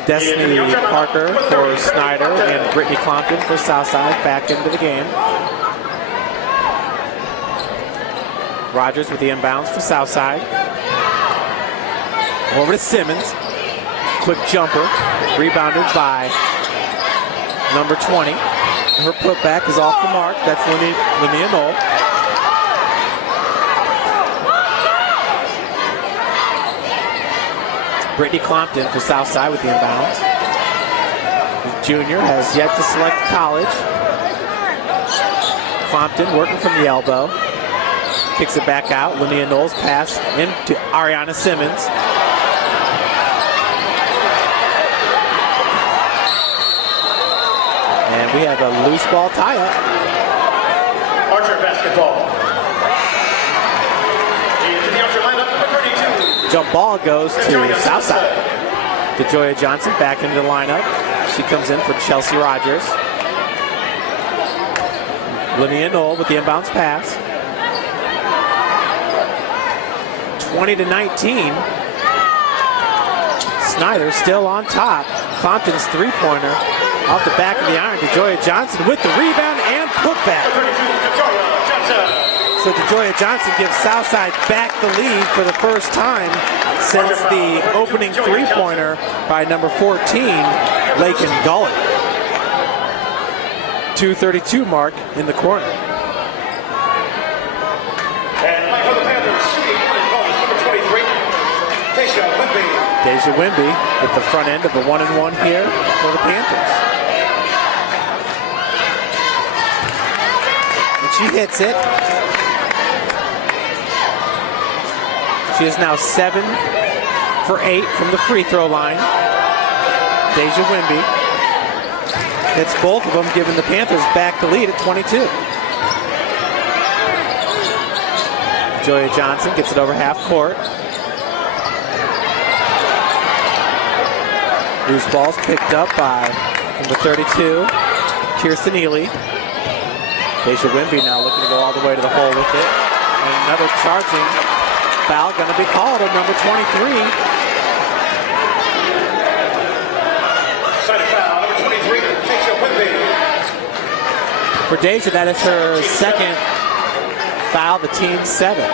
Destiny Parker for Snider and Brittany Clompton for Southside back into the game. Rogers with the inbounds for Southside. Over to Simmons. Quick jumper. Rebounded by number 20. Her putback is off the mark. That's Linnea Knoll. Brittany Clompton for Southside with the inbounds. The junior has yet to select college. Clompton working from the elbow. Kicks it back out. Linnea Knoll's pass into Ariana Simmons. And we have a loose ball tie-up. Archer basketball. Into the Archer lineup, number 32. Jump ball goes to Southside. DeJoya Johnson back into the lineup. She comes in for Chelsea Rogers. Linnea Knoll with the inbounds pass. 20-19. Snider still on top. Clompton's three-pointer off the back of the iron. DeJoya Johnson with the rebound and putback. So DeJoya Johnson gives Southside back the lead for the first time since the opening three-pointer by number 14, Lakin Gully. 2:32 mark in the corner. And Mike for the Panthers, shooting one and bonus, number 23, Deja Wimby. Deja Wimby at the front end of the 1-and-1 here for the Panthers. And she hits it. She is now 7 for 8 from the free throw line. Deja Wimby hits both of them, giving the Panthers back the lead at 22. DeJoya Johnson gets it over half court. Loose ball's picked up by number 32, Kirsten Ely. Deja Wimby now looking to go all the way to the hole with it. And another charging foul going to be called on number 23. Side foul, number 23, Deja Wimby. For Deja, that is her second foul, the team's seventh.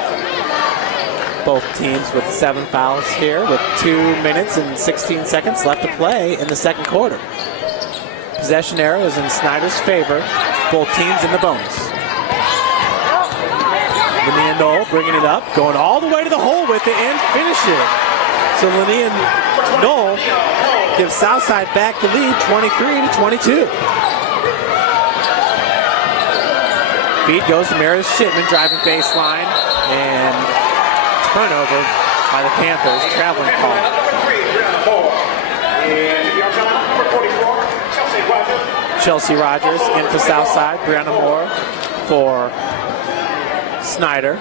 Both teams with 7 fouls here with 2 minutes and 16 seconds left to play in the second quarter. Possession arrow is in Snider's favor. Both teams in the bonus. Linnea Knoll bringing it up, going all the way to the hole with it and finish it. So Linnea Knoll gives Southside back the lead, 23-22. Feed goes to Meredith Shipman, driving baseline, and turnover by the Panthers, traveling call. Chelsea Rogers in for Southside, Brianna Moore for Snider.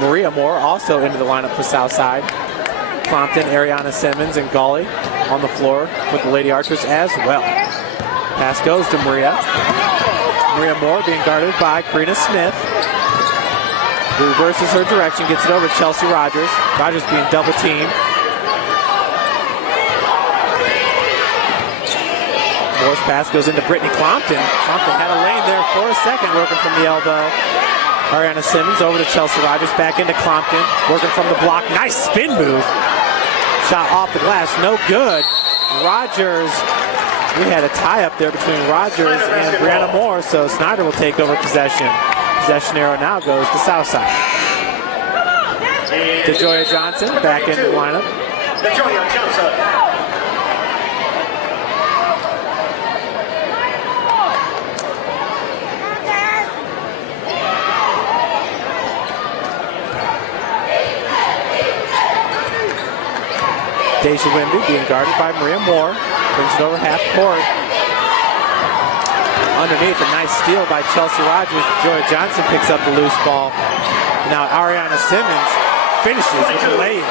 Maria Moore also into the lineup for Southside. Compton, Ariana Simmons, and Gawley on the floor for the Lady Archers as well. Pass goes to Maria. Maria Moore being guarded by Karina Smith. Reverses her direction, gets it over to Chelsea Rogers. Rogers being double teamed. Moore's pass goes into Brittany Compton. Compton had a lane there for a second, working from the elbow. Ariana Simmons over to Chelsea Rogers, back into Compton, working from the block. Nice spin move. Shot off the glass, no good. Rogers, we had a tie up there between Rogers and Brianna Moore, so Snider will take over possession. Possession arrow now goes to Southside. DeJoya Johnson back in the lineup. DeJoya Johnson. Deja Wimby being guarded by Maria Moore. Brings it over half court. Underneath, a nice steal by Chelsea Rogers. Joy Johnson picks up the loose ball. Now Ariana Simmons finishes with the lay-in.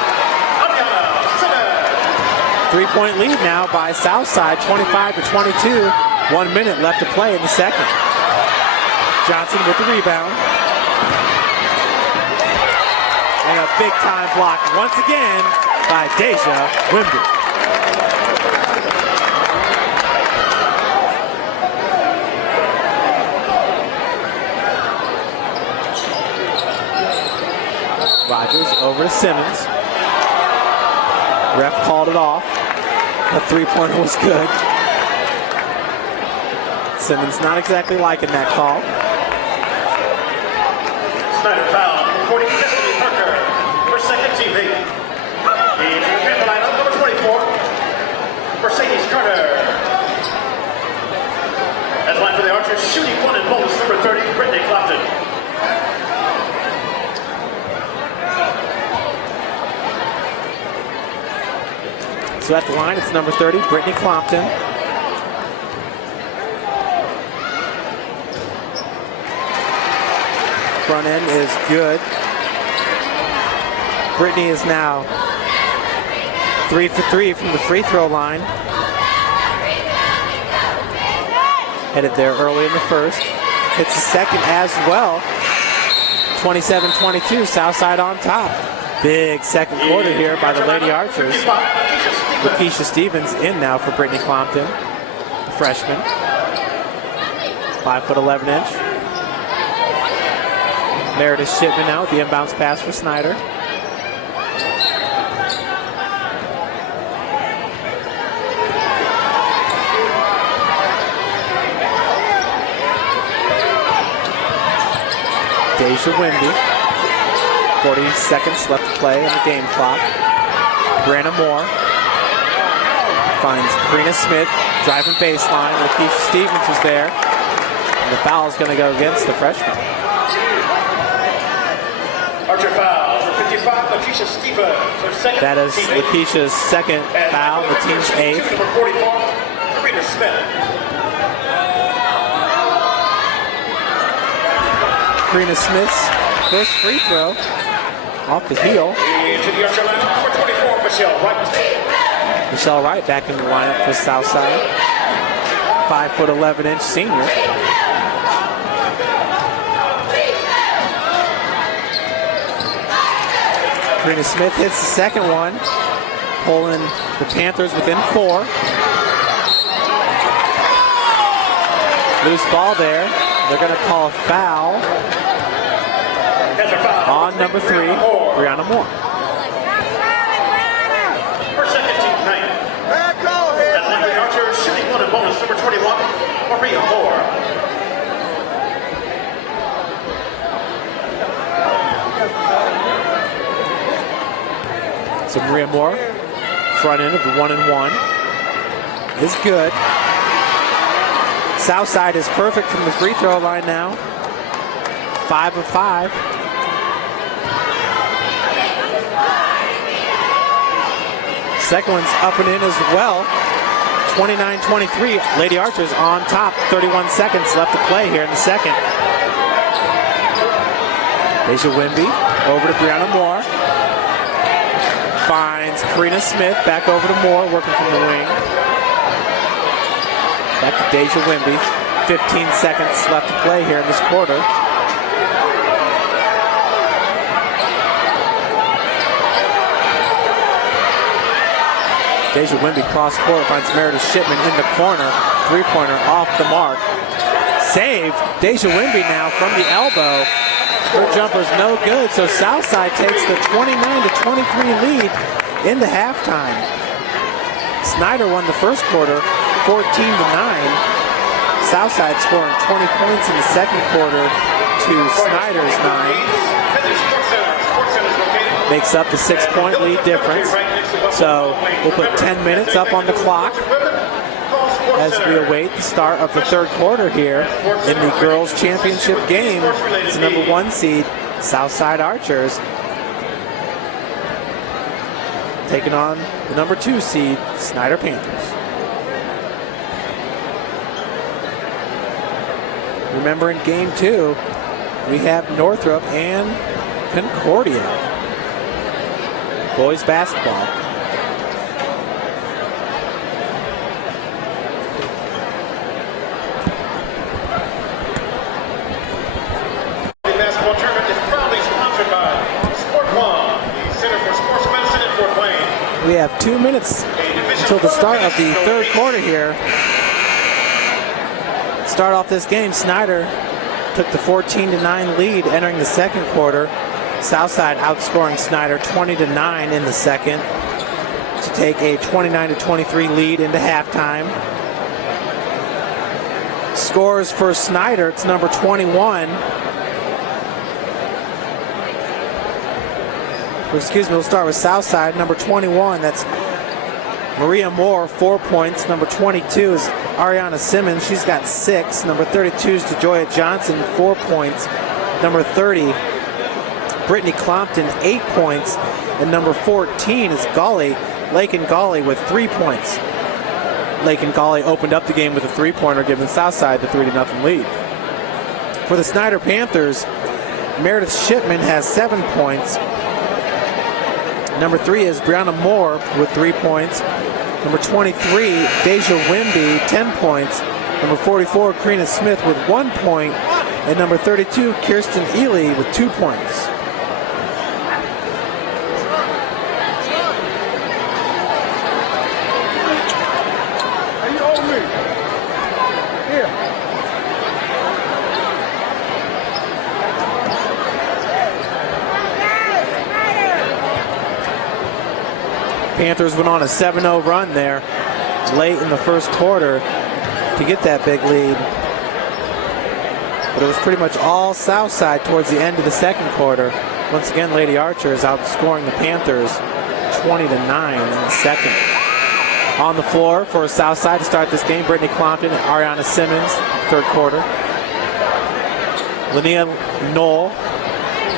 3-point lead now by Southside, 25-22. 1 minute left to play in the second. Johnson with the rebound. And a big time block once again by Deja Wimby. Rogers over to Simmons. Ref called it off. The three-pointer was good. Simmons not exactly liking that call. Snider foul, 40 Destiny Parker for second TV. In the lineup, number 24, Mercedes Carter. As line for the Archers, shooting one and bonus, number 30, Brittany Clopton. So at the line, it's number 30, Brittany Clopton. Front end is good. Brittany is now 3 for 3 from the free throw line. Headed there early in the first. Hits the second as well. 27-22, Southside on top. Big second quarter here by the Lady Archers. Lakeisha Stevens in now for Brittany Clopton, the freshman. 5'11" Meredith Shipman now with the inbounds pass for Snider. Deja Wimby. 40 seconds left to play on the game clock. Brianna Moore finds Karina Smith, driving baseline. Lakeisha Stevens was there. And the foul is going to go against the freshman. Archer foul for 55, Lakeisha Stevens. Her second That is teammate. Lakeisha's second foul, the team's eighth. Number 44, Karina Smith. Karina Smith's first free throw off the heel. Into the archer line, number 24, Michelle Wright. Michelle Wright back in the lineup for Southside. 5'11" senior. Karina Smith hits the second one, pulling the Panthers within 4. Loose ball there. They're going to call a foul on number 3, Brianna Moore. Her second team night. Atlanta Archer shooting 1 and bonus, number 21, Maria Moore. So Maria Moore, front end of the 1 and 1, is good. Southside is perfect from the free throw line now. 5 of 5. Second one's up and in as well. 29-23. Lady Archers on top. 31 seconds left to play here in the second. Deja Wimby over to Brianna Moore. Finds Karina Smith back over to Moore, working from the wing. Back to Deja Wimby. 15 seconds left to play here in this quarter. Deja Wimby cross court, finds Meredith Shipman in the corner. 3-pointer off the mark. Saved. Deja Wimby now from the elbow. Her jumper's no good, so Southside takes the 29-23 lead into halftime. Snider won the first quarter, 14-9. Southside scoring 20 points in the second quarter to Snider's 9. Makes up the 6-point lead difference. So we'll put 10 minutes up on the clock as we await the start of the third quarter here in the girls' championship game. It's the number 1 seed, Southside Archers, taking on the number 2 seed, Snider Panthers. Remember, in game 2, we have Northrop and Concordia. Boys basketball. The basketball tournament is proudly sponsored by Sport One, the Center for Sports Medicine in Fort Wayne. We have 2 minutes until the start of the third quarter here. Start off this game, Snider took the 14-9 lead entering the second quarter. Southside outscoring Snider 20-9 in the second to take a 29-23 lead into halftime. Scores for Snider, it's number 21. Excuse me, we'll start with Southside, number 21. That's Maria Moore, 4 points. Number 22 is Ariana Simmons. She's got 6. Number 32 is DeJoya Johnson, 4 points. Number 30, Brittany Clompton, 8 points. And number 14 is Lakin Gawley with 3 points. Lakin Gawley opened up the game with a 3-pointer, giving Southside the 3-0 lead. For the Snider Panthers, Meredith Shipman has 7 points. Number 3 is Brianna Moore with 3 points. Number 23, Deja Wimby, 10 points. Number 44, Karina Smith with 1 point. And number 32, Kirsten Ely with 2 points. Hey, you owe me. Here. Panthers went on a 7-0 run there late in the first quarter to get that big lead. But it was pretty much all Southside towards the end of the second quarter. Once again, Lady Archers outscoring the Panthers 20-9 in the second. On the floor for Southside to start this game, Brittany Clompton and Ariana Simmons, third quarter. Linnea Knoll,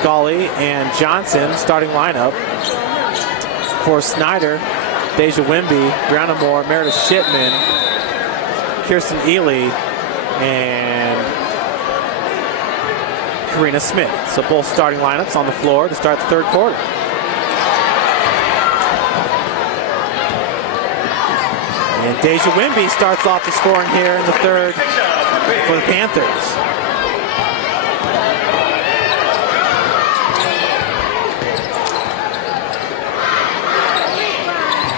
Gawley, and Johnson starting lineup. For Snider, Deja Wimby, Brianna Moore, Meredith Shipman, Kirsten Ely, and Karina Smith. So both starting lineups on the floor to start the third quarter. And Deja Wimby starts off the scoring here in the third for the Panthers.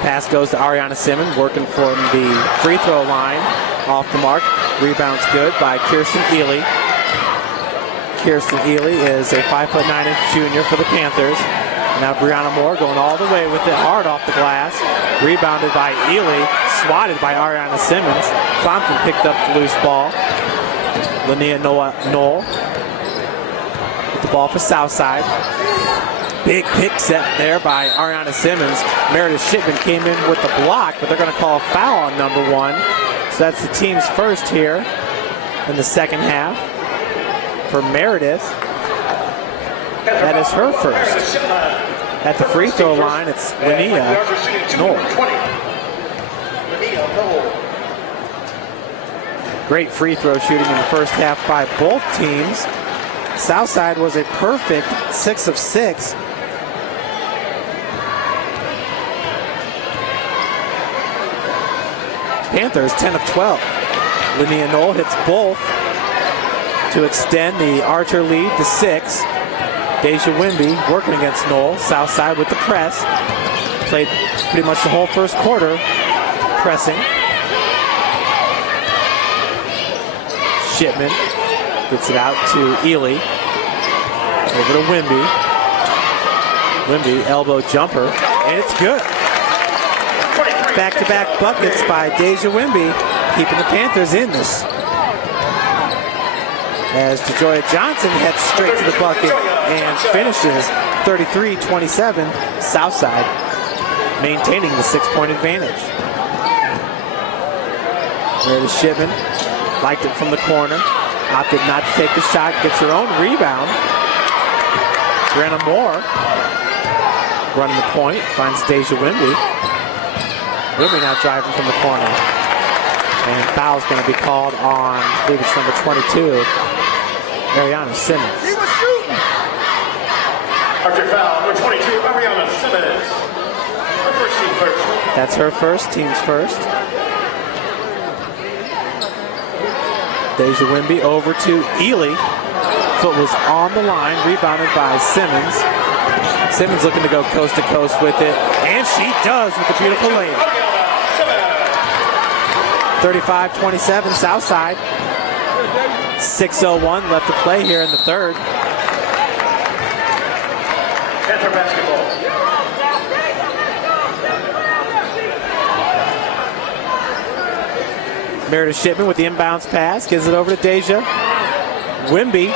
Pass goes to Ariana Simmons, working from the free throw line. Off the mark. Rebound's good by Kirsten Ely. Kirsten Ely is a 5'9" junior for the Panthers. Now Brianna Moore going all the way with it, hard off the glass. Rebounded by Ely, swatted by Ariana Simmons. Compton picked up the loose ball. Linnea Knoll with the ball for Southside. Big pick set there by Ariana Simmons. Meredith Shipman came in with the block, but they're going to call a foul on number 1. So that's the team's first here in the second half. For Meredith, that is her first. At the free throw line, it's Linnea Knoll. Great free throw shooting in the first half by both teams. Southside was a perfect 6 of 6. Panthers 10 of 12. Linnea Knoll hits both to extend the Archer lead to 6. Deja Wimby working against Knoll. Southside with the press. Played pretty much the whole first quarter pressing. Shipman gets it out to Ely. Over to Wimby. Wimby elbow jumper, and it's good. Back-to-back buckets by Deja Wimby, keeping the Panthers in this. As DeJoya Johnson heads straight to the bucket and finishes 33-27. Southside maintaining the 6-point advantage. Meredith Shipman liked it from the corner. Opted not to take the shot. Gets her own rebound. Brianna Moore running the point. Finds Deja Wimby. Wimby now driving from the corner. And foul's going to be called on, I believe it's number 22, Ariana Simmons. He was shooting. Archer foul, number 22, Ariana Simmons. Her first, team first. That's her first, team's first. Deja Wimby over to Ely. Foot was on the line, rebounded by Simmons. Simmons looking to go coast to coast with it, and she does with the beautiful layup. 35-27 Southside. 6:01 left to play here in the third. Panther basketball. Meredith Shipman with the inbounds pass, gives it over to Deja. Wimby,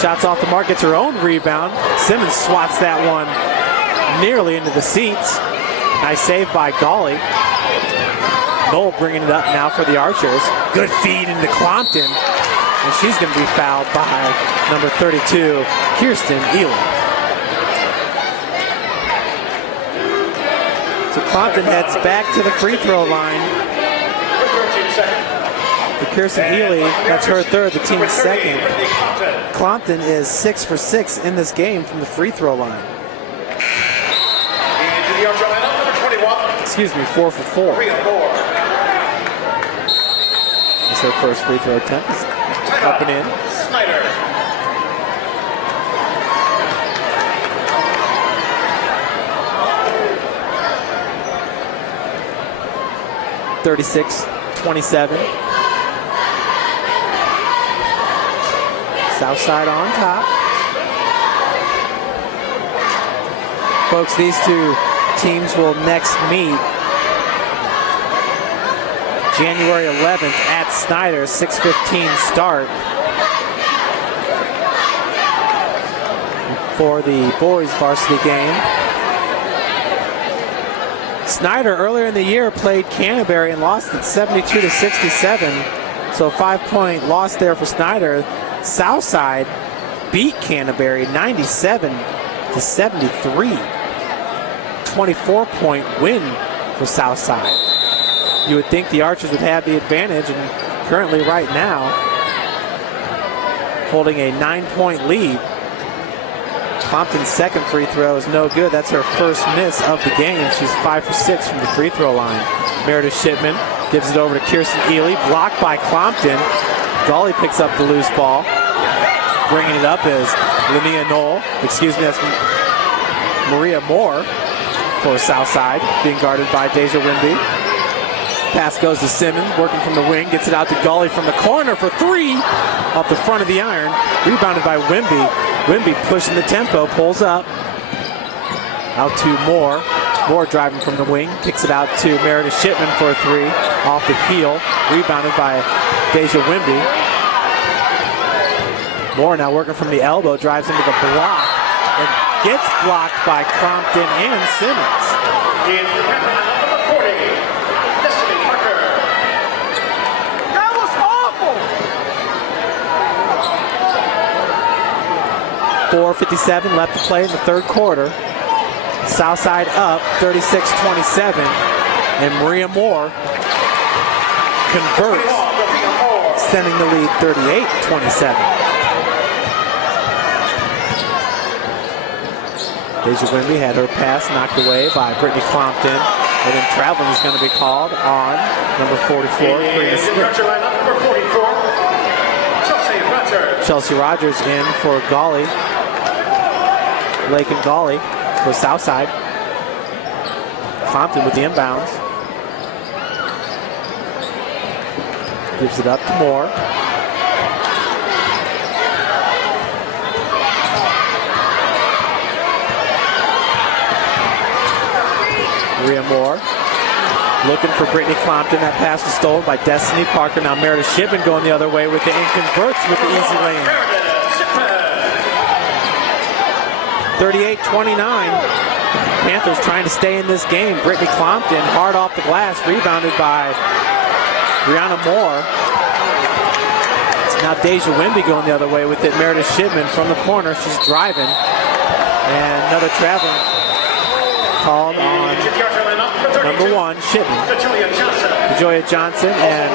shots off the mark, gets her own rebound. Simmons swats that one nearly into the seats. Nice save by Gawley. Knoll bringing it up now for the Archers. Good feed into Clompton. And she's going to be fouled by number 32, Kirsten Ely. So Clompton heads back to the free throw line. For Kirsten Ely, that's her third, the team's second. Clompton is 6 for 6 in this game from the free throw line. Excuse me, 4 for 4. That's her first free throw attempt. Up and in. Snider. (36-27). Southside on top. Folks, these two teams will next meet January 11th at Snider, 6:15 start. For the boys varsity game. Snider earlier in the year played Canterbury and lost it 72-67. So a 5-point loss there for Snider. Southside beat Canterbury 97-73. 24-point win for Southside. You would think the Archers would have the advantage, and currently right now, holding a 9-point lead. Compton's second free throw is no good. That's her first miss of the game. She's 5 for 6 from the free throw line. Meredith Shipman gives it over to Kirsten Ely. Blocked by Compton. Gawley picks up the loose ball. Bringing it up is Linnea Knoll. Excuse me, that's Maria Moore for Southside, being guarded by Deja Wimby. Pass goes to Simmons, working from the wing, gets it out to Gawley from the corner for three, off the front of the iron, rebounded by Wimby. Wimby pushing the tempo, pulls up, out to Moore. Moore driving from the wing, kicks it out to Meredith Shipman for a three, off the heel, rebounded by Deja Wimby. Moore now working from the elbow, drives into the block, and gets blocked by Compton and Simmons. In number 40, Destiny Parker. That was awful. 4:57 left to play in the third quarter. Southside up 36-27, and Maria Moore converts, extending the lead 38-27. Deja Wimby had her pass knocked away by Brittany Compton, and then traveling is going to be called on number 44, Karina Smith. Number 44, Chelsea Rogers. Chelsea Rogers in for Gawley. Lake and Gawley for Southside. Compton with the inbounds. Gives it up to Moore. Maria Moore looking for Brittany Compton. That pass was stolen by Destiny Parker. Now Meredith Shipman going the other way with it and converts with the easy lane. 38-29. Panthers trying to stay in this game. Brittany Compton hard off the glass, rebounded by Brianna Moore. Now Deja Wimby going the other way with it. Meredith Shipman from the corner. She's driving. And another traveling called on number 1, Shipman. Joya Johnson and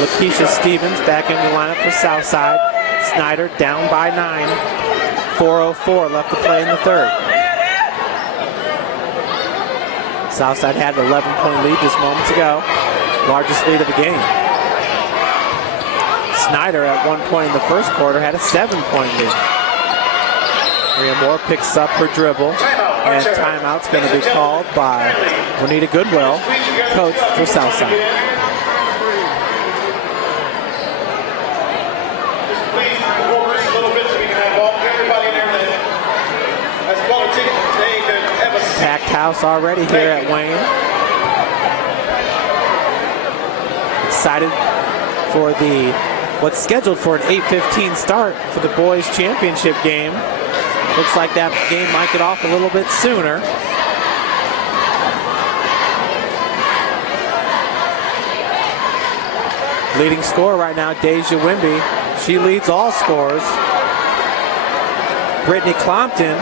Lakeisha Stevens back in the lineup for Southside. Snider down by 9. 4:04 left to play in the third. Southside had an 11-point lead just moments ago. Largest lead of the game. Snider at one point in the first quarter had a 7-point lead. Maria Moore picks up her dribble. And timeout's going to be called by Juanita Goodwill, coach for Southside. Packed house already here at Wayne. Excited for what's scheduled for an 8:15 start for the boys championship game. Looks like that game might get off a little bit sooner. Leading scorer right now, Deja Wimby. She leads all scores. Brittany Compton,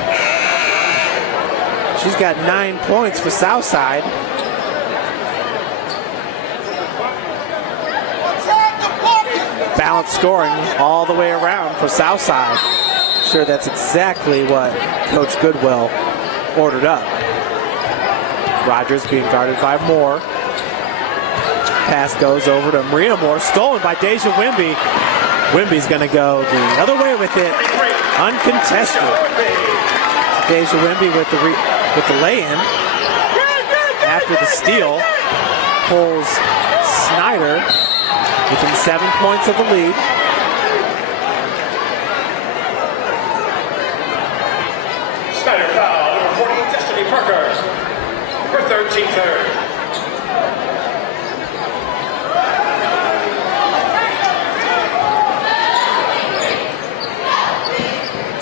she's got 9 points for Southside. Balanced scoring all the way around for Southside. Sure, that's exactly what Coach Goodwill ordered up. Rogers being guarded by Moore. Pass goes over to Maria Moore, stolen by Deja Wimby. Wimby's going to go the other way with it, uncontested. Deja Wimby with the lay-in. After the steal, pulls Snider within 7 points of the lead. Snider foul, number 40, Destiny Parker. Her third, team third.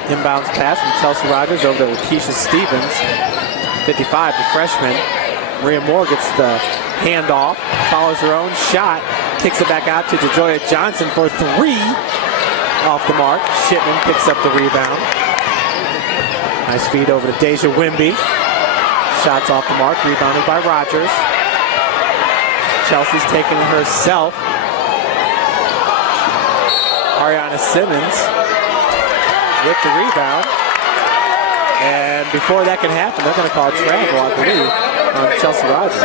Inbounds pass from Chelsea Rogers over to Lakeisha Stevens. 55, the freshman. Maria Moore gets the handoff, follows her own shot, kicks it back out to Joya Johnson for 3. Off the mark. Shipman picks up the rebound. Nice feed over to Deja Wimby. Shots off the mark, rebounded by Rogers. Chelsea's taking it herself. Ariana Simmons with the rebound. And before that can happen, they're going to call travel, I believe, on Chelsea Rogers.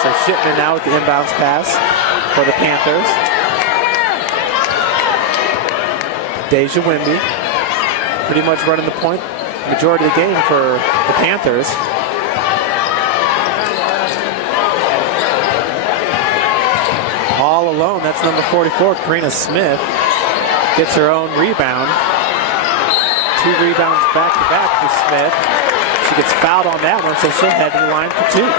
So Shipman now with the inbounds pass for the Panthers. Deja Wimby pretty much running the point majority of the game for the Panthers. All alone, that's number 44, Karina Smith. Gets her own rebound. 2 rebounds back to back for Smith. She gets fouled on that one, so she'll head to the line for 2.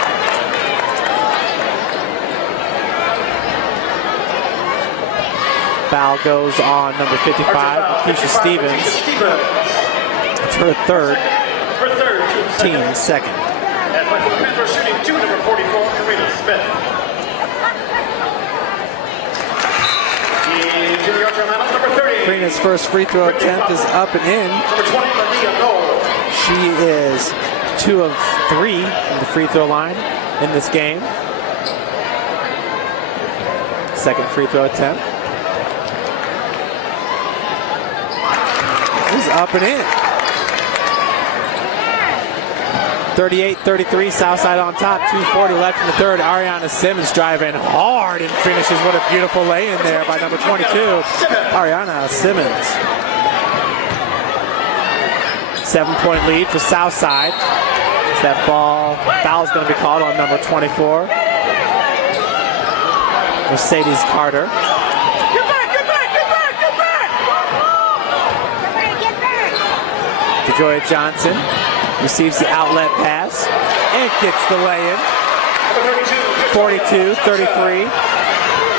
Foul goes on number 55, Keisha Stevens. It's her third, team second. And for the Panthers shooting 2, number 44, Karina Smith. Karina's first free throw attempt is up and in. She is 2 of 3 from the free throw line in this game. Second free throw attempt is up and in. 38-33, Southside on top, 2:40 left in the third. Ariana Simmons driving hard and finishes. What a beautiful lay-in there by number 22, Ariana Simmons. 7-point lead for Southside. That foul is going to be called on number 24, Mercedes Carter. DeJoya Johnson receives the outlet pass and gets the lay-in. 42-33.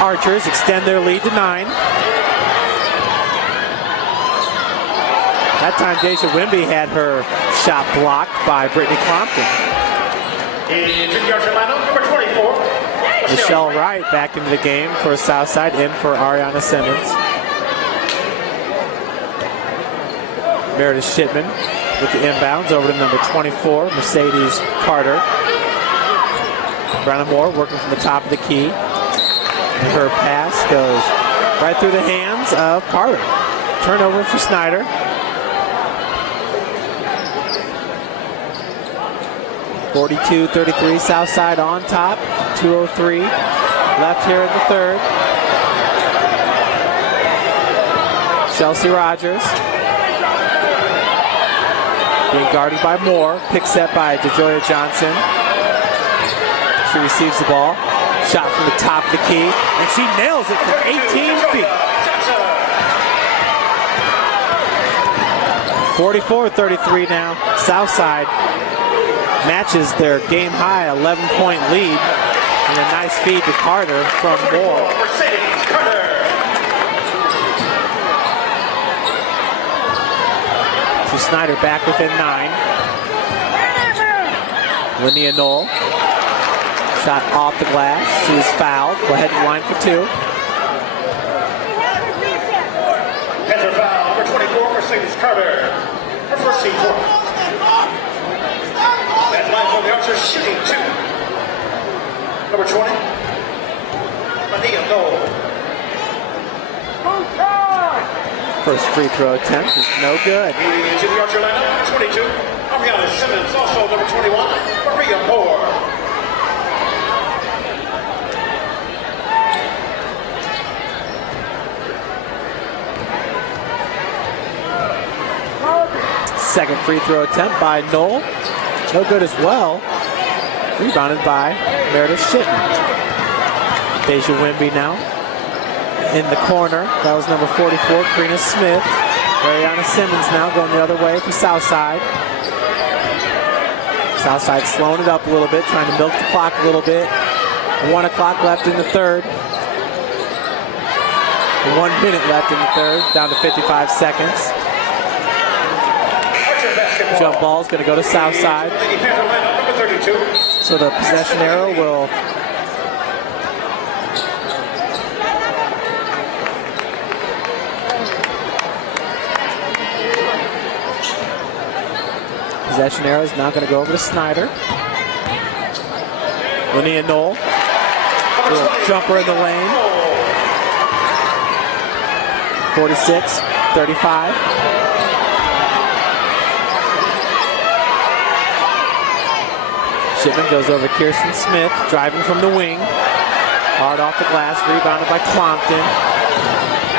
Archers extend their lead to 9. That time Deja Wimby had her shot blocked by Brittany Crompton. Michelle Wright back into the game for Southside, in for Ariana Simmons. Meredith Shipman with the inbounds over to number 24, Mercedes Carter. Brenna Moore working from the top of the key. And her pass goes right through the hands of Carter. Turnover for Snider. (42-33), Southside on top. 2:03 left here in the third. Chelsea Rogers being guarded by Moore. Pick set by DeJoya Johnson. She receives the ball. Shot from the top of the key. And she nails it from 18 feet. 44-33 now. Southside matches their game high 11-point lead. And a nice feed to Carter from Moore. So Snider back within 9. Linnea Knoll. Shot off the glass. She is fouled. Go ahead and line for 2. Panther foul, number 24, Mercedes Carter. Her first team four. That line for the Archers shooting 2. Number 20, Linnea Knoll. First free throw attempt is no good. To the Archer lineup, number 22, Ariana Simmons. Also number 21, Maria Moore. Second free throw attempt by Knoll. No good as well. Rebounded by Meredith Shipman. Deja Wimby now in the corner. That was number 44, Karina Smith. Ariana Simmons now going the other way for Southside. Southside slowing it up a little bit, trying to milk the clock a little bit. 1 o'clock left in the third. 1 minute left in the third, down to 55 seconds. Jump ball is going to go to Southside. So the possession arrow will is now going to go over to Snider. Linnea Knoll. Little jumper in the lane. 46-35. Shipman goes over Kirsten Smith, driving from the wing. Hard off the glass, rebounded by Clompton.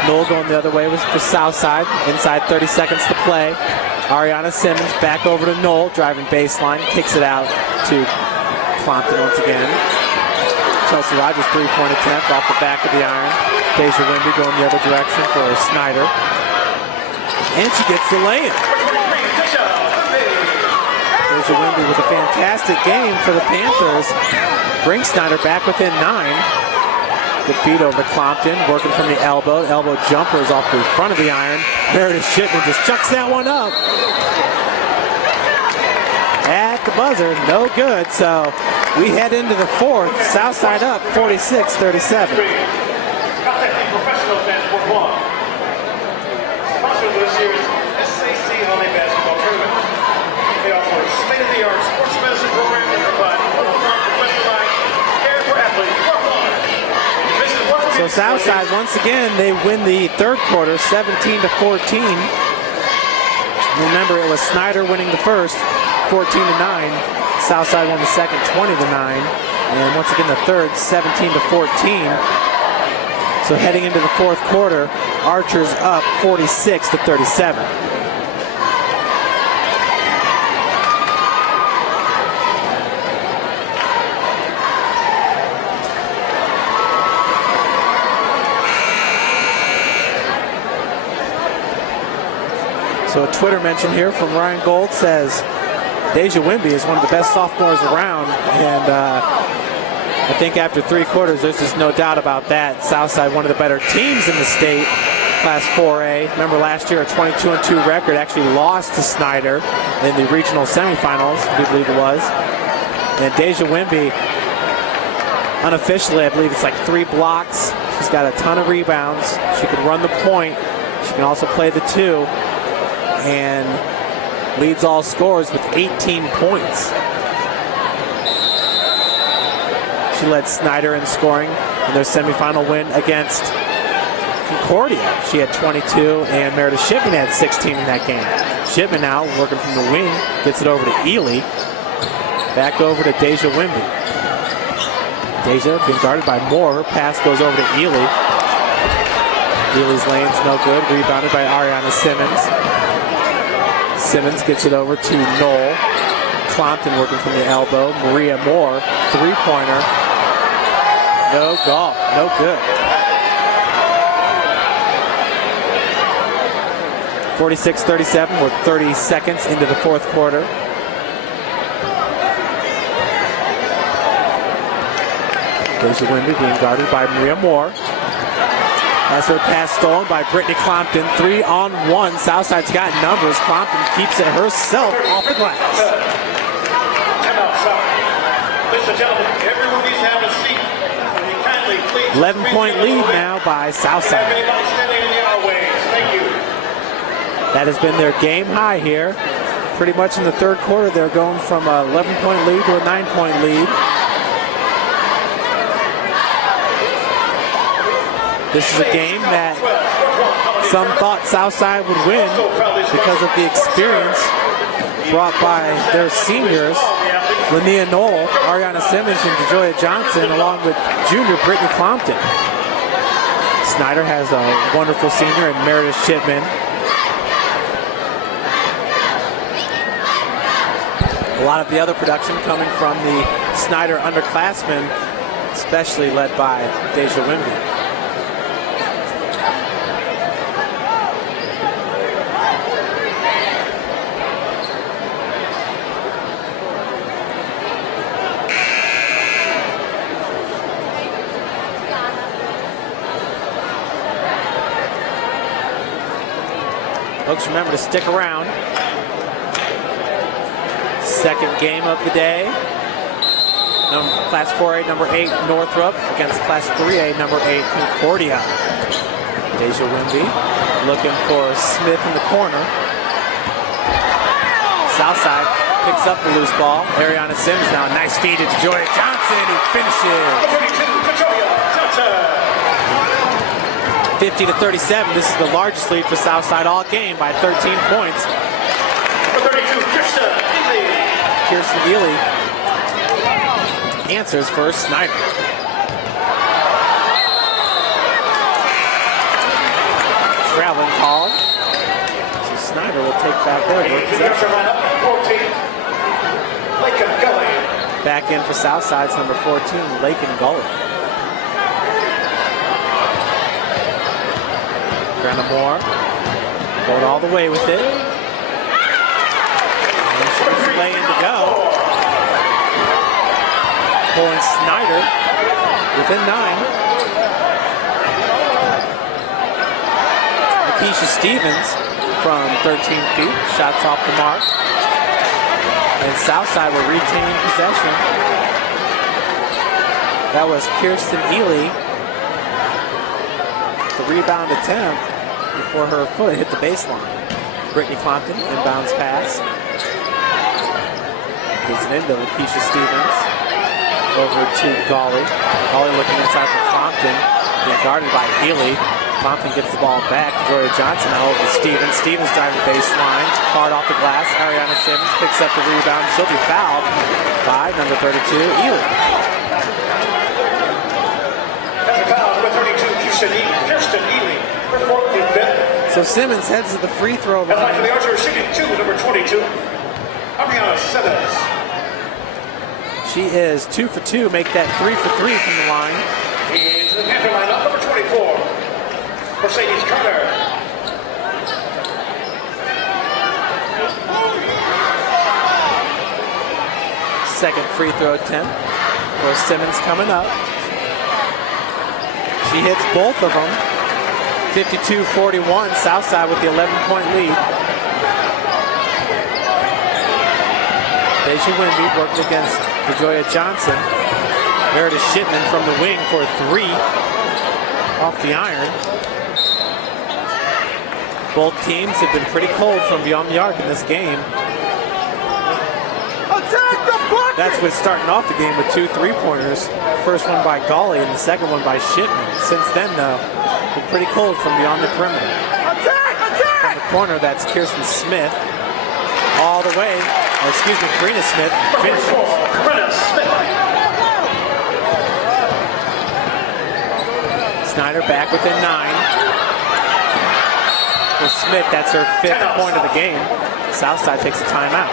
Knoll going the other way was for Southside. Inside 30 seconds to play. Ariana Simmons back over to Knoll, driving baseline, kicks it out to Clompton once again. Chelsea Rogers three-point attempt off the back of the iron. Deja Wimby going the other direction for Snider. And she gets the lay-in. Deja Wimby with a fantastic game for the Panthers. Brings Snider back within 9. Good feed over to Clompton, working from the elbow. Elbow jumpers off the front of the iron. Meredith Shipman just chucks that one up. At the buzzer, no good. So we head into the fourth. Southside up, 46-37. Professional Transport 1. Sponsor of this year's SAC Tourney basketball tournament. They offer a state-of-the-art sports medicine program that provides one-on-one professionalized care for athletes. So Southside, once again, they win the third quarter, 17-14. Remember, it was Snider winning the first, 14-9. Southside won the second, 20-9. And once again, the third, 17-14. So heading into the fourth quarter, Archers up 46-37. So a Twitter mention here from Ryan Gold says, Deja Wimby is one of the best sophomores around, and I think after 3 quarters, there's just no doubt about that. Southside, one of the better teams in the state, Class 4A. Remember last year, a 22-2 record, actually lost to Snider in the regional semifinals, I believe it was. And Deja Wimby, unofficially, I believe it's like 3 blocks. She's got a ton of rebounds. She can run the point. She can also play the 2. And leads all scorers with 18 points. She led Snider in scoring in their semifinal win against Concordia. She had 22, and Meredith Shipman had 16 in that game. Shipman now working from the wing, gets it over to Ely. Back over to Deja Wimby. Deja being guarded by Moore. Her pass goes over to Ely. Ely's lane's no good. Rebounded by Ariana Simmons. Simmons gets it over to Knoll. Clompton working from the elbow. Maria Moore, three-pointer. No goal, no good. 46-37 with 30 seconds into the fourth quarter. Deja Wimby being guarded by Maria Moore. Has her pass stolen by Brittany Clompton. 3-on-1. Southside's got numbers. Clompton keeps it herself off the glass. Ladies and gentlemen, everyone needs to have a seat. 11-point lead now by Southside. Everybody standing in the aisleways. Thank you. That has been their game high here. Pretty much in the third quarter, they're going from an 11-point lead to a 9-point lead. This is a game that some thought Southside would win because of the experience brought by their seniors, Linnea Knoll, Ariana Simmons, and DeJoya Johnson, along with junior Brittany Clompton. Snider has a wonderful senior in Meredith Shipman. A lot of the other production coming from the Snider underclassmen, especially led by Deja Wimby. Folks, remember to stick around. Second game of the day. Class 4A, number 8, Northrop against Class 3A, number 8, Concordia. Deja Wimby looking for Smith in the corner. Southside picks up the loose ball. Ariana Sims now, nice feed to Joya Johnson, who finishes. 50 to 37. This is the largest lead for Southside all game by 13 points. Kirsten Ely answers for Snider. Traveling call. So Snider will take back over. Back in for Southside's number 14, Lakin Gully. Brenna Moore going all the way with it. And she's laying to go. Pulling Snider within 9. Keisha Stevens from 13 feet, shots off the mark. And Southside will retain possession. That was Kirsten Ely. The rebound attempt before her foot hit the baseline. Brittany Clompton, inbounds pass. Gives it into Keisha Stevens. Over to Gawley. Gawley looking inside for Clompton. Being guarded by Ely. Clompton gets the ball back. Joya Johnson now over to Stevens. Stevens driving baseline. Hard off the glass. Ariana Sims picks up the rebound. She'll be fouled by number 32, Ely. That's a foul, number 32, Kirsten Ely. Her 14th fifth. So Simmons heads to the free throw line. And like for the Archer, shooting 2, number 22, Ariana Simmons. She is 2 for 2. Make that 3 for 3 from the line. Into the Panther lineup, number 24. Mercedes Carter. Second free throw attempt for Simmons coming up. She hits both of them. 52-41, Southside with the 11-point lead. Deja Wimby worked against DeJoya Johnson. Meredith Shipman from the wing for 3 off the iron. Both teams have been pretty cold from beyond the arc in this game. That's what's starting off the game with 2 3-pointers. First one by Gawley and the second one by Shipman. Since then, though, been pretty cold from beyond the perimeter. From the corner, that's Kirsten Smith. All the way, Karina Smith finishes. Snider back within 9. For Smith, that's her 5th point of the game. Southside takes a timeout.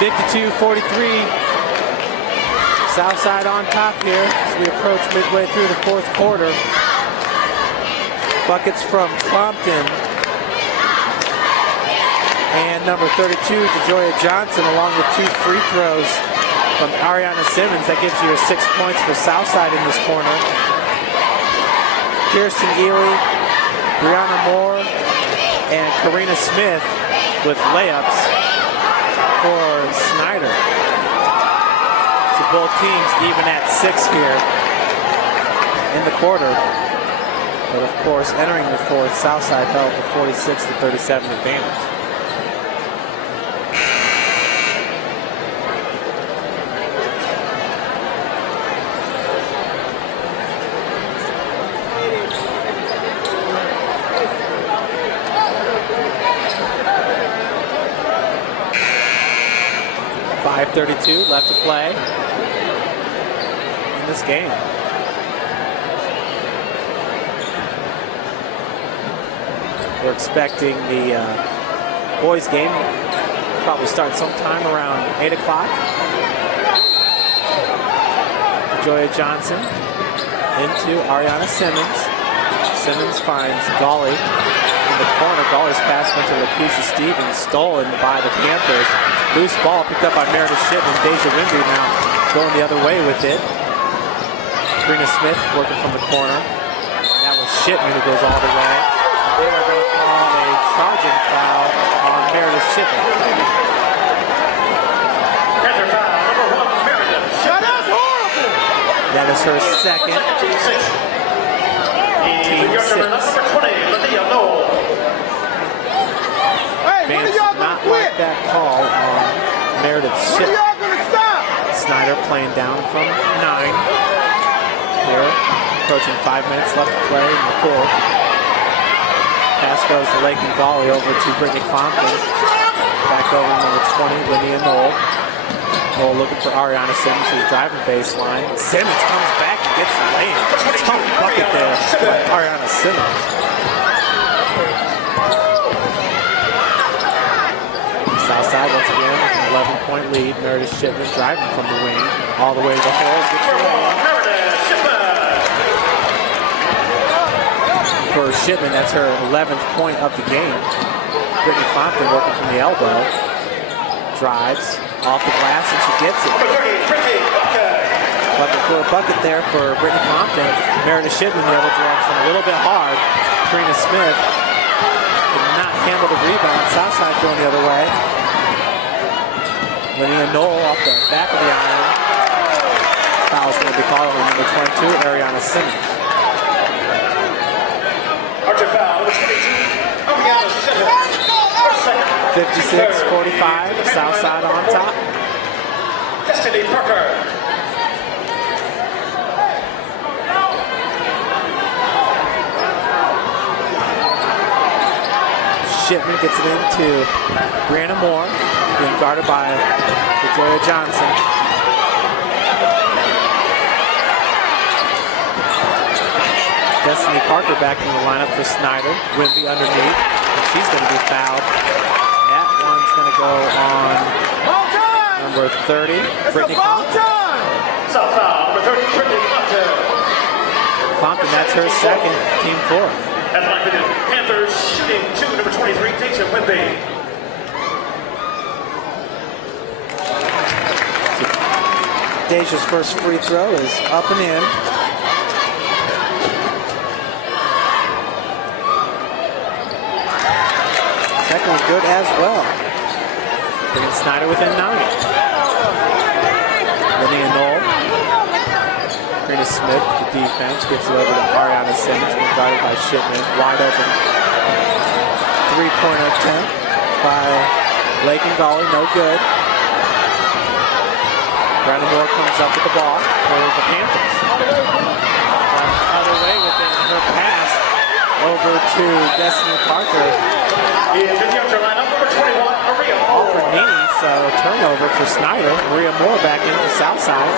(52-43). Southside on top here as we approach midway through the 4th quarter. Buckets from Clompton and number 32, DeJoya Johnson, along with 2 free throws from Ariana Simmons. That gives you your 6 points for Southside in this corner. Kirsten Ely, Brianna Moore, and Karina Smith with layups for Snider. So both teams even at 6 here in the quarter. But of course, entering the 4th, Southside held the 46-37 advantage. .32 left to play in this game. We're expecting the boys game probably start sometime around 8 o'clock. DeJoya Johnson into Ariana Simmons. Simmons finds Gawley in the corner. Gawley's pass went to LaKeisha Stevens, stolen by the Panthers. Loose ball picked up by Meredith Shipman. Deja Wimby now going the other way with it. Karina Smith working from the corner. That was Shipman who goes all the way. They are going to call a charging foul on Meredith Shipman. Panther foul, number 1, Meredith. That's horrible! That is her second. Team 6. Team Number 20, Lydia Noel. Hey, when are Fans y'all did gonna not quit? like that call on Meredith When are Shipman. y'all gonna stop? Snider playing down from 9. Here, approaching 5 minutes left to play in the fourth. Pass goes to Lake and Golly over to Brittany Compton. Back over to number 20, Lydia Knoll. Knoll looking for Ariana Simmons, who's driving baseline. Simmons comes back and gets the lane. Tough bucket there by Ariana Simmons. Southside once again with an 11-point lead. Meredith Shipman driving from the wing all the way to the hole. Gets the lane. For Shipman, that's her 11th point of the game. Brittany Compton working from the elbow. Drives off the glass and she gets it. Looking for a bucket there for Brittany Compton. Meredith Shipman the other direction, a little bit hard. Karina Smith did not handle the rebound. Southside going the other way. Lydia Knoll off the back of the iron. Foul's going to be called on number 22, Ariana Simmons. Archer foul, number 22, Ariana Simmons. 56-45, Southside on top. Destiny Parker. Shipman gets it into Brianna Moore, being guarded by Victoria Johnson. Destiny Parker back in the lineup for Snider. Wimby underneath, and she's going to be fouled. That one's going to go on number 30, Brittany Compton. South foul, number 30, Brittany Compton. Compton, that's her second, team fourth. That's like the Panthers shooting 2, number 23, Deja Wimby. Deja's first free throw is up and in. Second was good as well. Bringing Snider within 9. Lydia Knoll. Karina Smith, the defense, gets it over to Ariana Simmons, being guarded by Shipman. Wide open three-pointer attempt by Lake and Golly, no good. Brandon Moore comes up with the ball for the Panthers. Other way within her pass over to Destiny Parker. All for Nini, so turnover for Snider. Maria Moore back into Southside.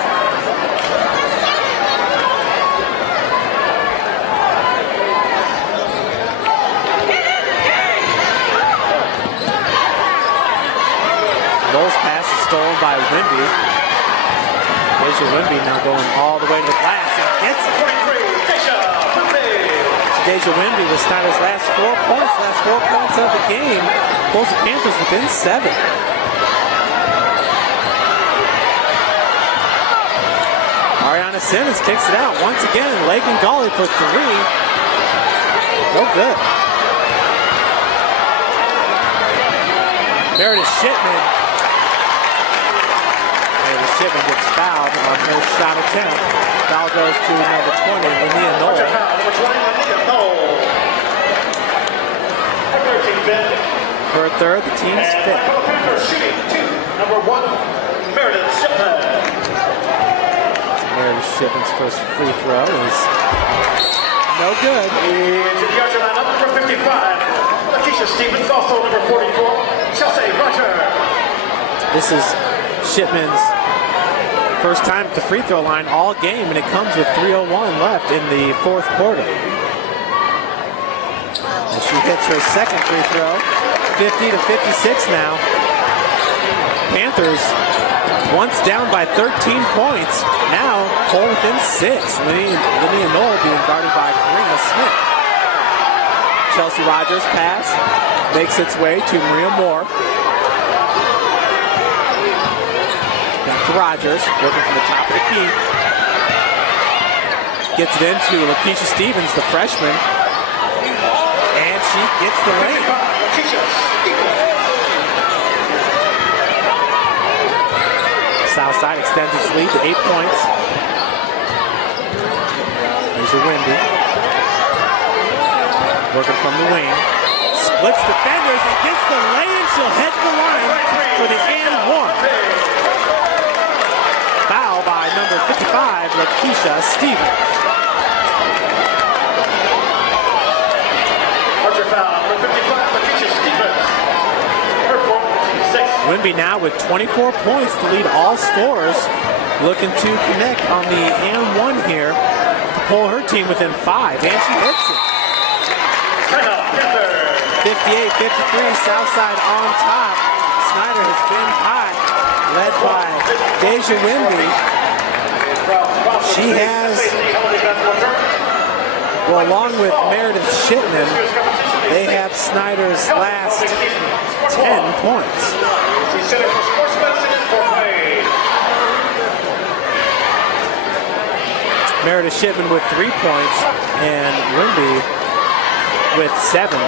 Knowles' pass is stolen by Wimby. Deja Wimby now going all the way to the glass and gets it. Deja Wimby with Snyder's last 4 points of the game. Pulls the Panthers within 7. Ariana Simmons kicks it out once again. Lake and Golly for 3. No good. Meredith Shipman. Meredith Shipman gets fouled on her shot attempt. Foul goes to number 20, Lydia Knoll. Number 20, Lydia Knoll. Her third, the team's fifth. Panthers shooting 2, number 1, Meredith Shipman. Meredith Shipman's first free throw is no good. Into the Archer lineup, number 55, Lakeisha Stevens, also number 44, Chelsea Roger. This is Shipman's first time at the free throw line all game, and it comes with 3:01 left in the fourth quarter. As she hits her second free throw, 50-56 now. Panthers once down by 13 points, now pull within 6. Lydia Knoll being guarded by Karina Smith. Chelsea Rogers pass makes its way to Maria Moore. Back to Rogers, working from the top of the key. Gets it into Lakeisha Stevens, the freshman. And she gets the lane. Southside extends its lead to 8 points. There's a Wendy. Working from the wing. Splits defenders and gets the lay-in. She'll head to the line for the and one. Foul by number 55, Lakeisha Stevens. Archer foul, number 55, Lakeisha Stevens. Her point, 6. Wimby now with 24 points to lead all scorers. Looking to connect on the and one here to pull her team within 5. And she hits it. 58-53, Southside on top. Snider has been high, led by Deja Wimby. She has, well, along with Meredith Shipman, they have Snider's last 10 points. Center for Sports Medicine and Foreplay. Meredith Shipman with 3 points and Wimby with 7.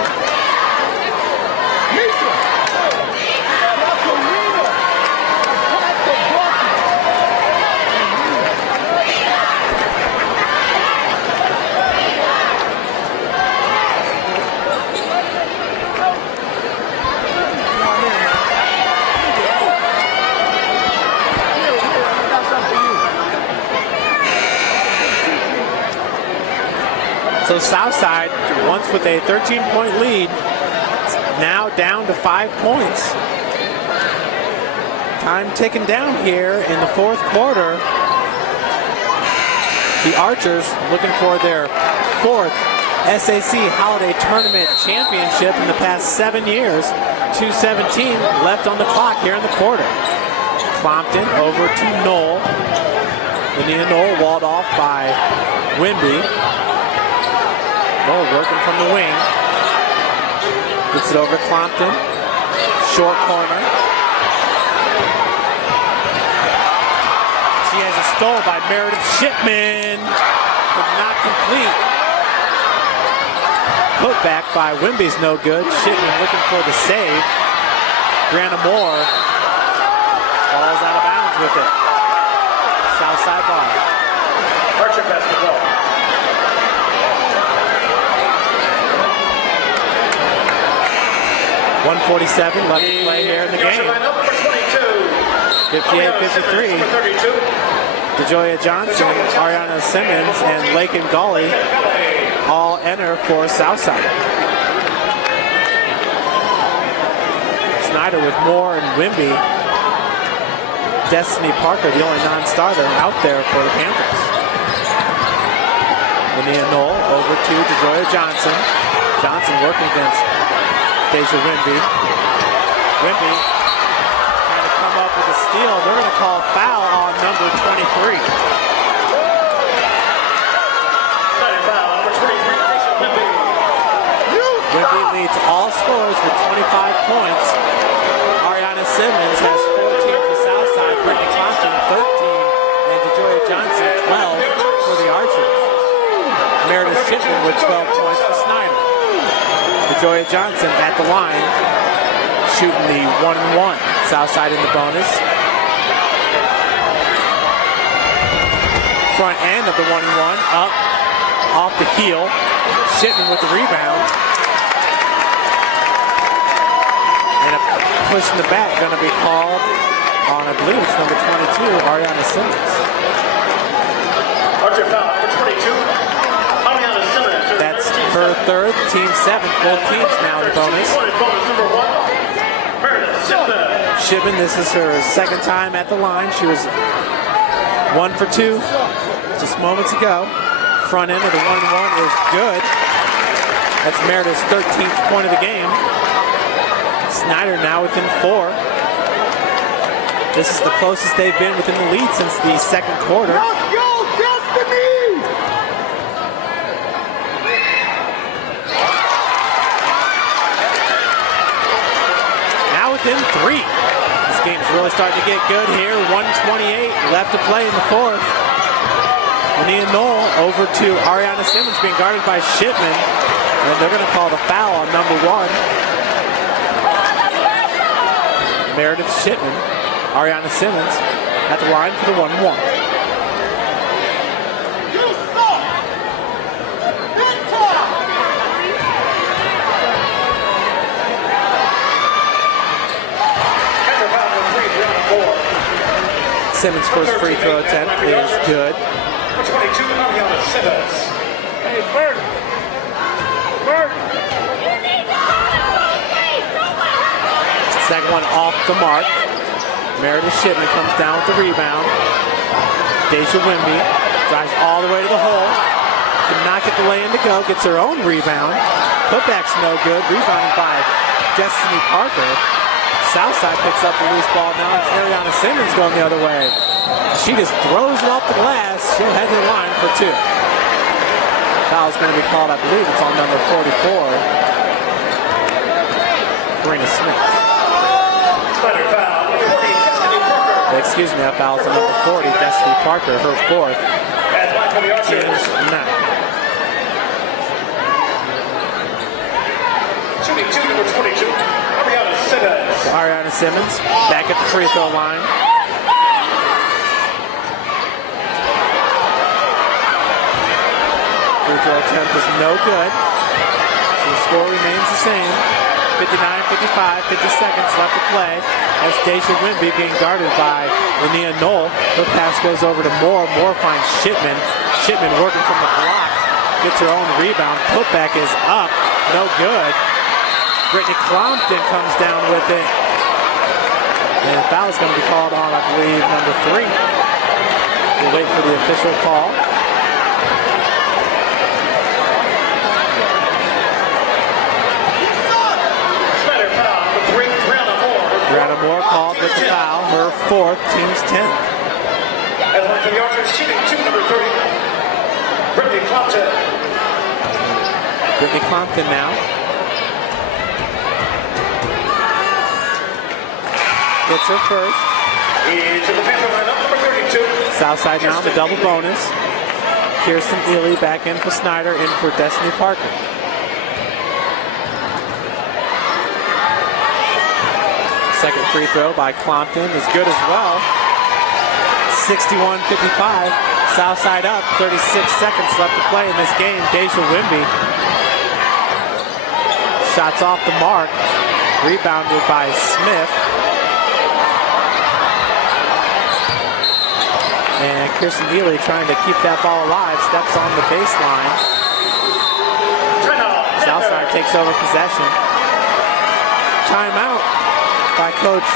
So Southside, once with a 13-point lead, now down to 5 points. Time ticking down here in the fourth quarter. The Archers looking for their 4th SAC Holiday Tournament championship in the past 7 years. 2:17 left on the clock here in the quarter. Clompton over to Knoll. Linnea Knoll walled off by Wimby. Knoll working from the wing. Gets it over to Clompton. Short corner. She has a stole by Meredith Shipman. But not complete. Put back by Wimby's no good. Shipman looking for the save. Brianna Moore falls out of bounds with it. Southside ball. Archer basketball. 1:47 left to play here in the game. 58-53. DeJoya Johnson, Ariana Simmons, and Lakin Gully all enter for Southside. Snider with Moore and Wimby. Destiny Parker, the only non-starter out there for the Panthers. Linnea Knoll over to DeJoya Johnson. Johnson working against Deja Wimby. Wimby trying to come up with a steal. They're going to call foul on number 23. Wimby leads all scorers with 25 points. Ariana Simmons has 14 for Southside. Brittany Clompton 13. And DeJoya Johnson 12 for the Archers. Meredith Shipman with 12 points for Snider. DeJoya Johnson at the line, shooting the 1-1. Southside in the bonus. Front end of the 1-1, up, off the heel. Shipman with the rebound. And a push in the back going to be called on, I believe it's number 22, Ariana Simmons. Archer foul, number 22. Ariana Simmons. That's her 3rd, team 7th. Both teams now in the bonus. Shipman, this is her 2nd time at the line. She was 1 for 2 just moments ago. Front end of the 1-1 is good. That's Meredith's 13th point of the game. Snider now within 4. This is the closest they've been within the lead since the 2nd quarter. Let's go, Destiny! Now within 3. This game's really starting to get good here. 1:28 left to play in the 4th. Linnea Knoll over to Ariana Simmons being guarded by Shipman. And they're going to call the foul on number 1. Meredith Shipman, Ariana Simmons at the line for the 1-1. Simmons' first free throw attempt is good. Number 22, Mariana Simmons. Hey, Bert. Bert. Second one off the mark. Meredith Shipman comes down with the rebound. Deja Wimby drives all the way to the hole. Cannot get the lay-in to go. Gets her own rebound. Putback's no good. Rebounded by Destiny Parker. Southside picks up the loose ball. Now it's Ariana Simmons going the other way. She just throws it off the glass. She'll head to the line for two. Foul's going to be called, I believe it's on number 44. Karina Smith. Snider foul. Number 40, Destiny Parker. Excuse me, that foul's on number 40, Destiny Parker, her fourth. As line for the Archers. Team's ninth. Shooting two, number 22, Ariana Simmons. Ariana Simmons back at the free throw line. Free throw attempt is no good. So the score remains the same. 59-55, 50 seconds left to play as Deja Wimby being guarded by Linnea Knoll. Her pass goes over to Moore. Moore finds Shipman. Shipman working from the block. Gets her own rebound. Putback is up. No good. Brittany Clompton comes down with it. And the foul is going to be called on, I believe, number 3. We'll wait for the official call. Snider foul, number 3, Brianna Moore. Brianna Moore called with the foul. Her fourth, team's 10th. As line for the Archers, shooting two, number 30, Brittany Clompton. Brittany Clompton now. Gets her first. Into the panther lineup, number 32. Southside now, the double bonus. Kirsten Ely back in for Snider, in for Destiny Parker. Second free throw by Clompton is good as well. 61-55. Southside up, 36 seconds left to play in this game. Deja Wimby. Shots off the mark. Rebounded by Smith. And Kirsten Ely trying to keep that ball alive, steps on the baseline. Southside takes over possession. Timeout by Coach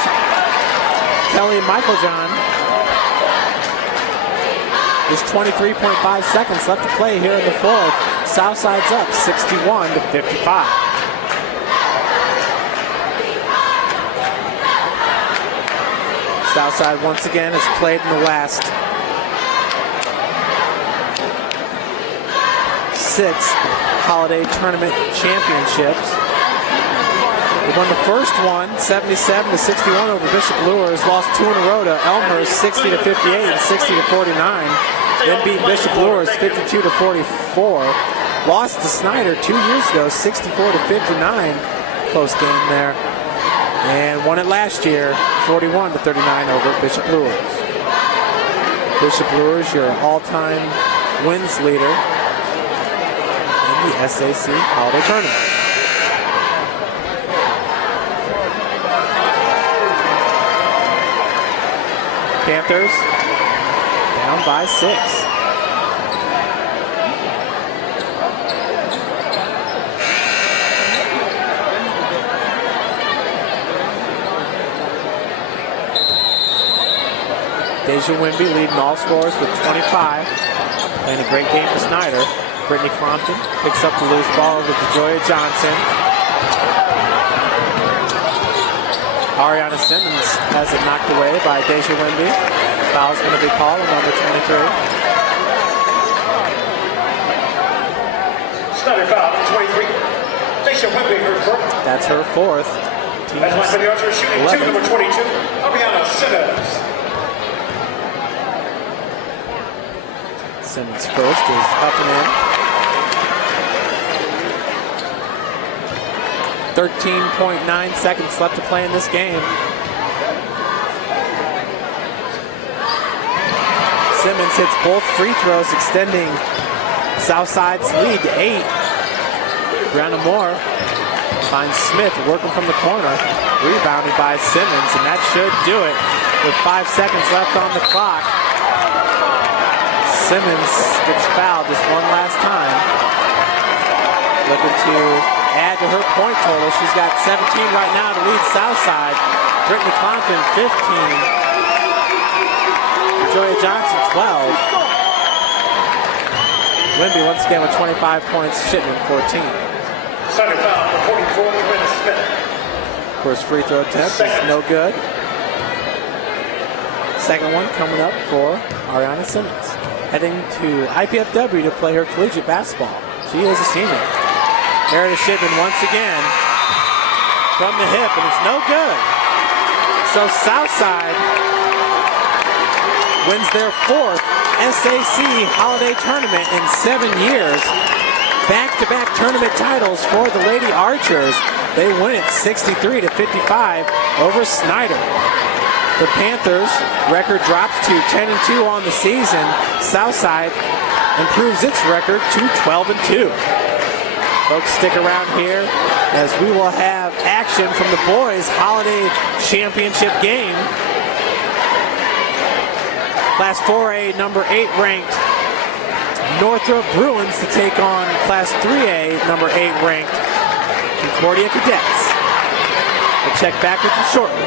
Kelly Michaeljohn. There's 23.5 seconds left to play here in the fourth. Southside's up 61-55. Southside once again has played in the last 6 Holiday Tournament championships. They won the first one, 77-61 over Bishop Lures. Lost 2 in a row to Elmhurst, 60-58 and 60-49. Then beat Bishop Lures, 52-44. Lost to Snider 2 years ago, 64-59. Close game there. And won it last year, 41-39 over Bishop Lures. Bishop Lures, your all-time wins leader in the SAC Holiday Tournament. Panthers down by 6. Deja Wimby leading all scorers with 25. Playing a great game for Snider. Brittany Clompton picks up the loose ball over to Joya Johnson. Ariana Simmons has it knocked away by Deja Wimby. Foul's going to be called on number 23. Snider foul, 23. Deja Wimby, her fourth. That's her fourth. As line for the Archers, shooting 2, number 22, Ariana Simmons. Simmons first is up and in. 13.9 seconds left to play in this game. Simmons hits both free throws, extending Southside's lead to 8. Brianna Moore finds Smith working from the corner. Rebounded by Simmons, and that should do it. with 5 seconds left on the clock. Simmons gets fouled just one last time. Looking to add to her point total. She's got 17 right now to lead Southside. Brittany Compton, 15. Joya Johnson, 12. Wimby once again with 25 points. Shipman, 14. Snider foul for 44 to Brenda Smith. Of course, free throw attempt is no good. Second one coming up for Ariana Simmons. Heading to IPFW to play her collegiate basketball. She is a senior. Meredith Shipman once again from the hip, and it's no good. So Southside wins their 4th SAC Holiday Tournament in 7 years. Back-to-back tournament titles for the Lady Archers. They win it 63 to 55 over Snider. The Panthers' record drops to 10-2 on the season. Southside improves its record to 12-2. Folks, stick around here as we will have action from the boys' Holiday Championship game. Class 4A number 8 ranked Northrop Bruins to take on Class 3A number 8 ranked Concordia Cadets. We'll check back with you shortly.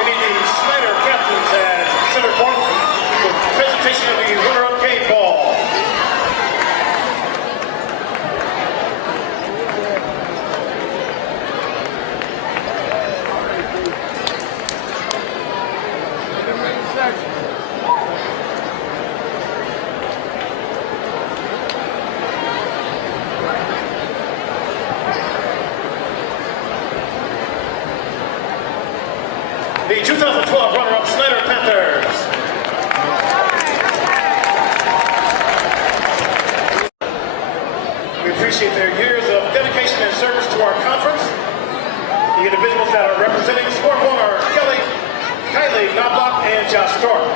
We need the Snider captains at center point for presentation of the runner-up game ball. The 2012 runner-up Snider Panthers. We appreciate their years of dedication and service to our conference. The individuals that are representing sport one are Kylie Knobloch and Josh Thorpe.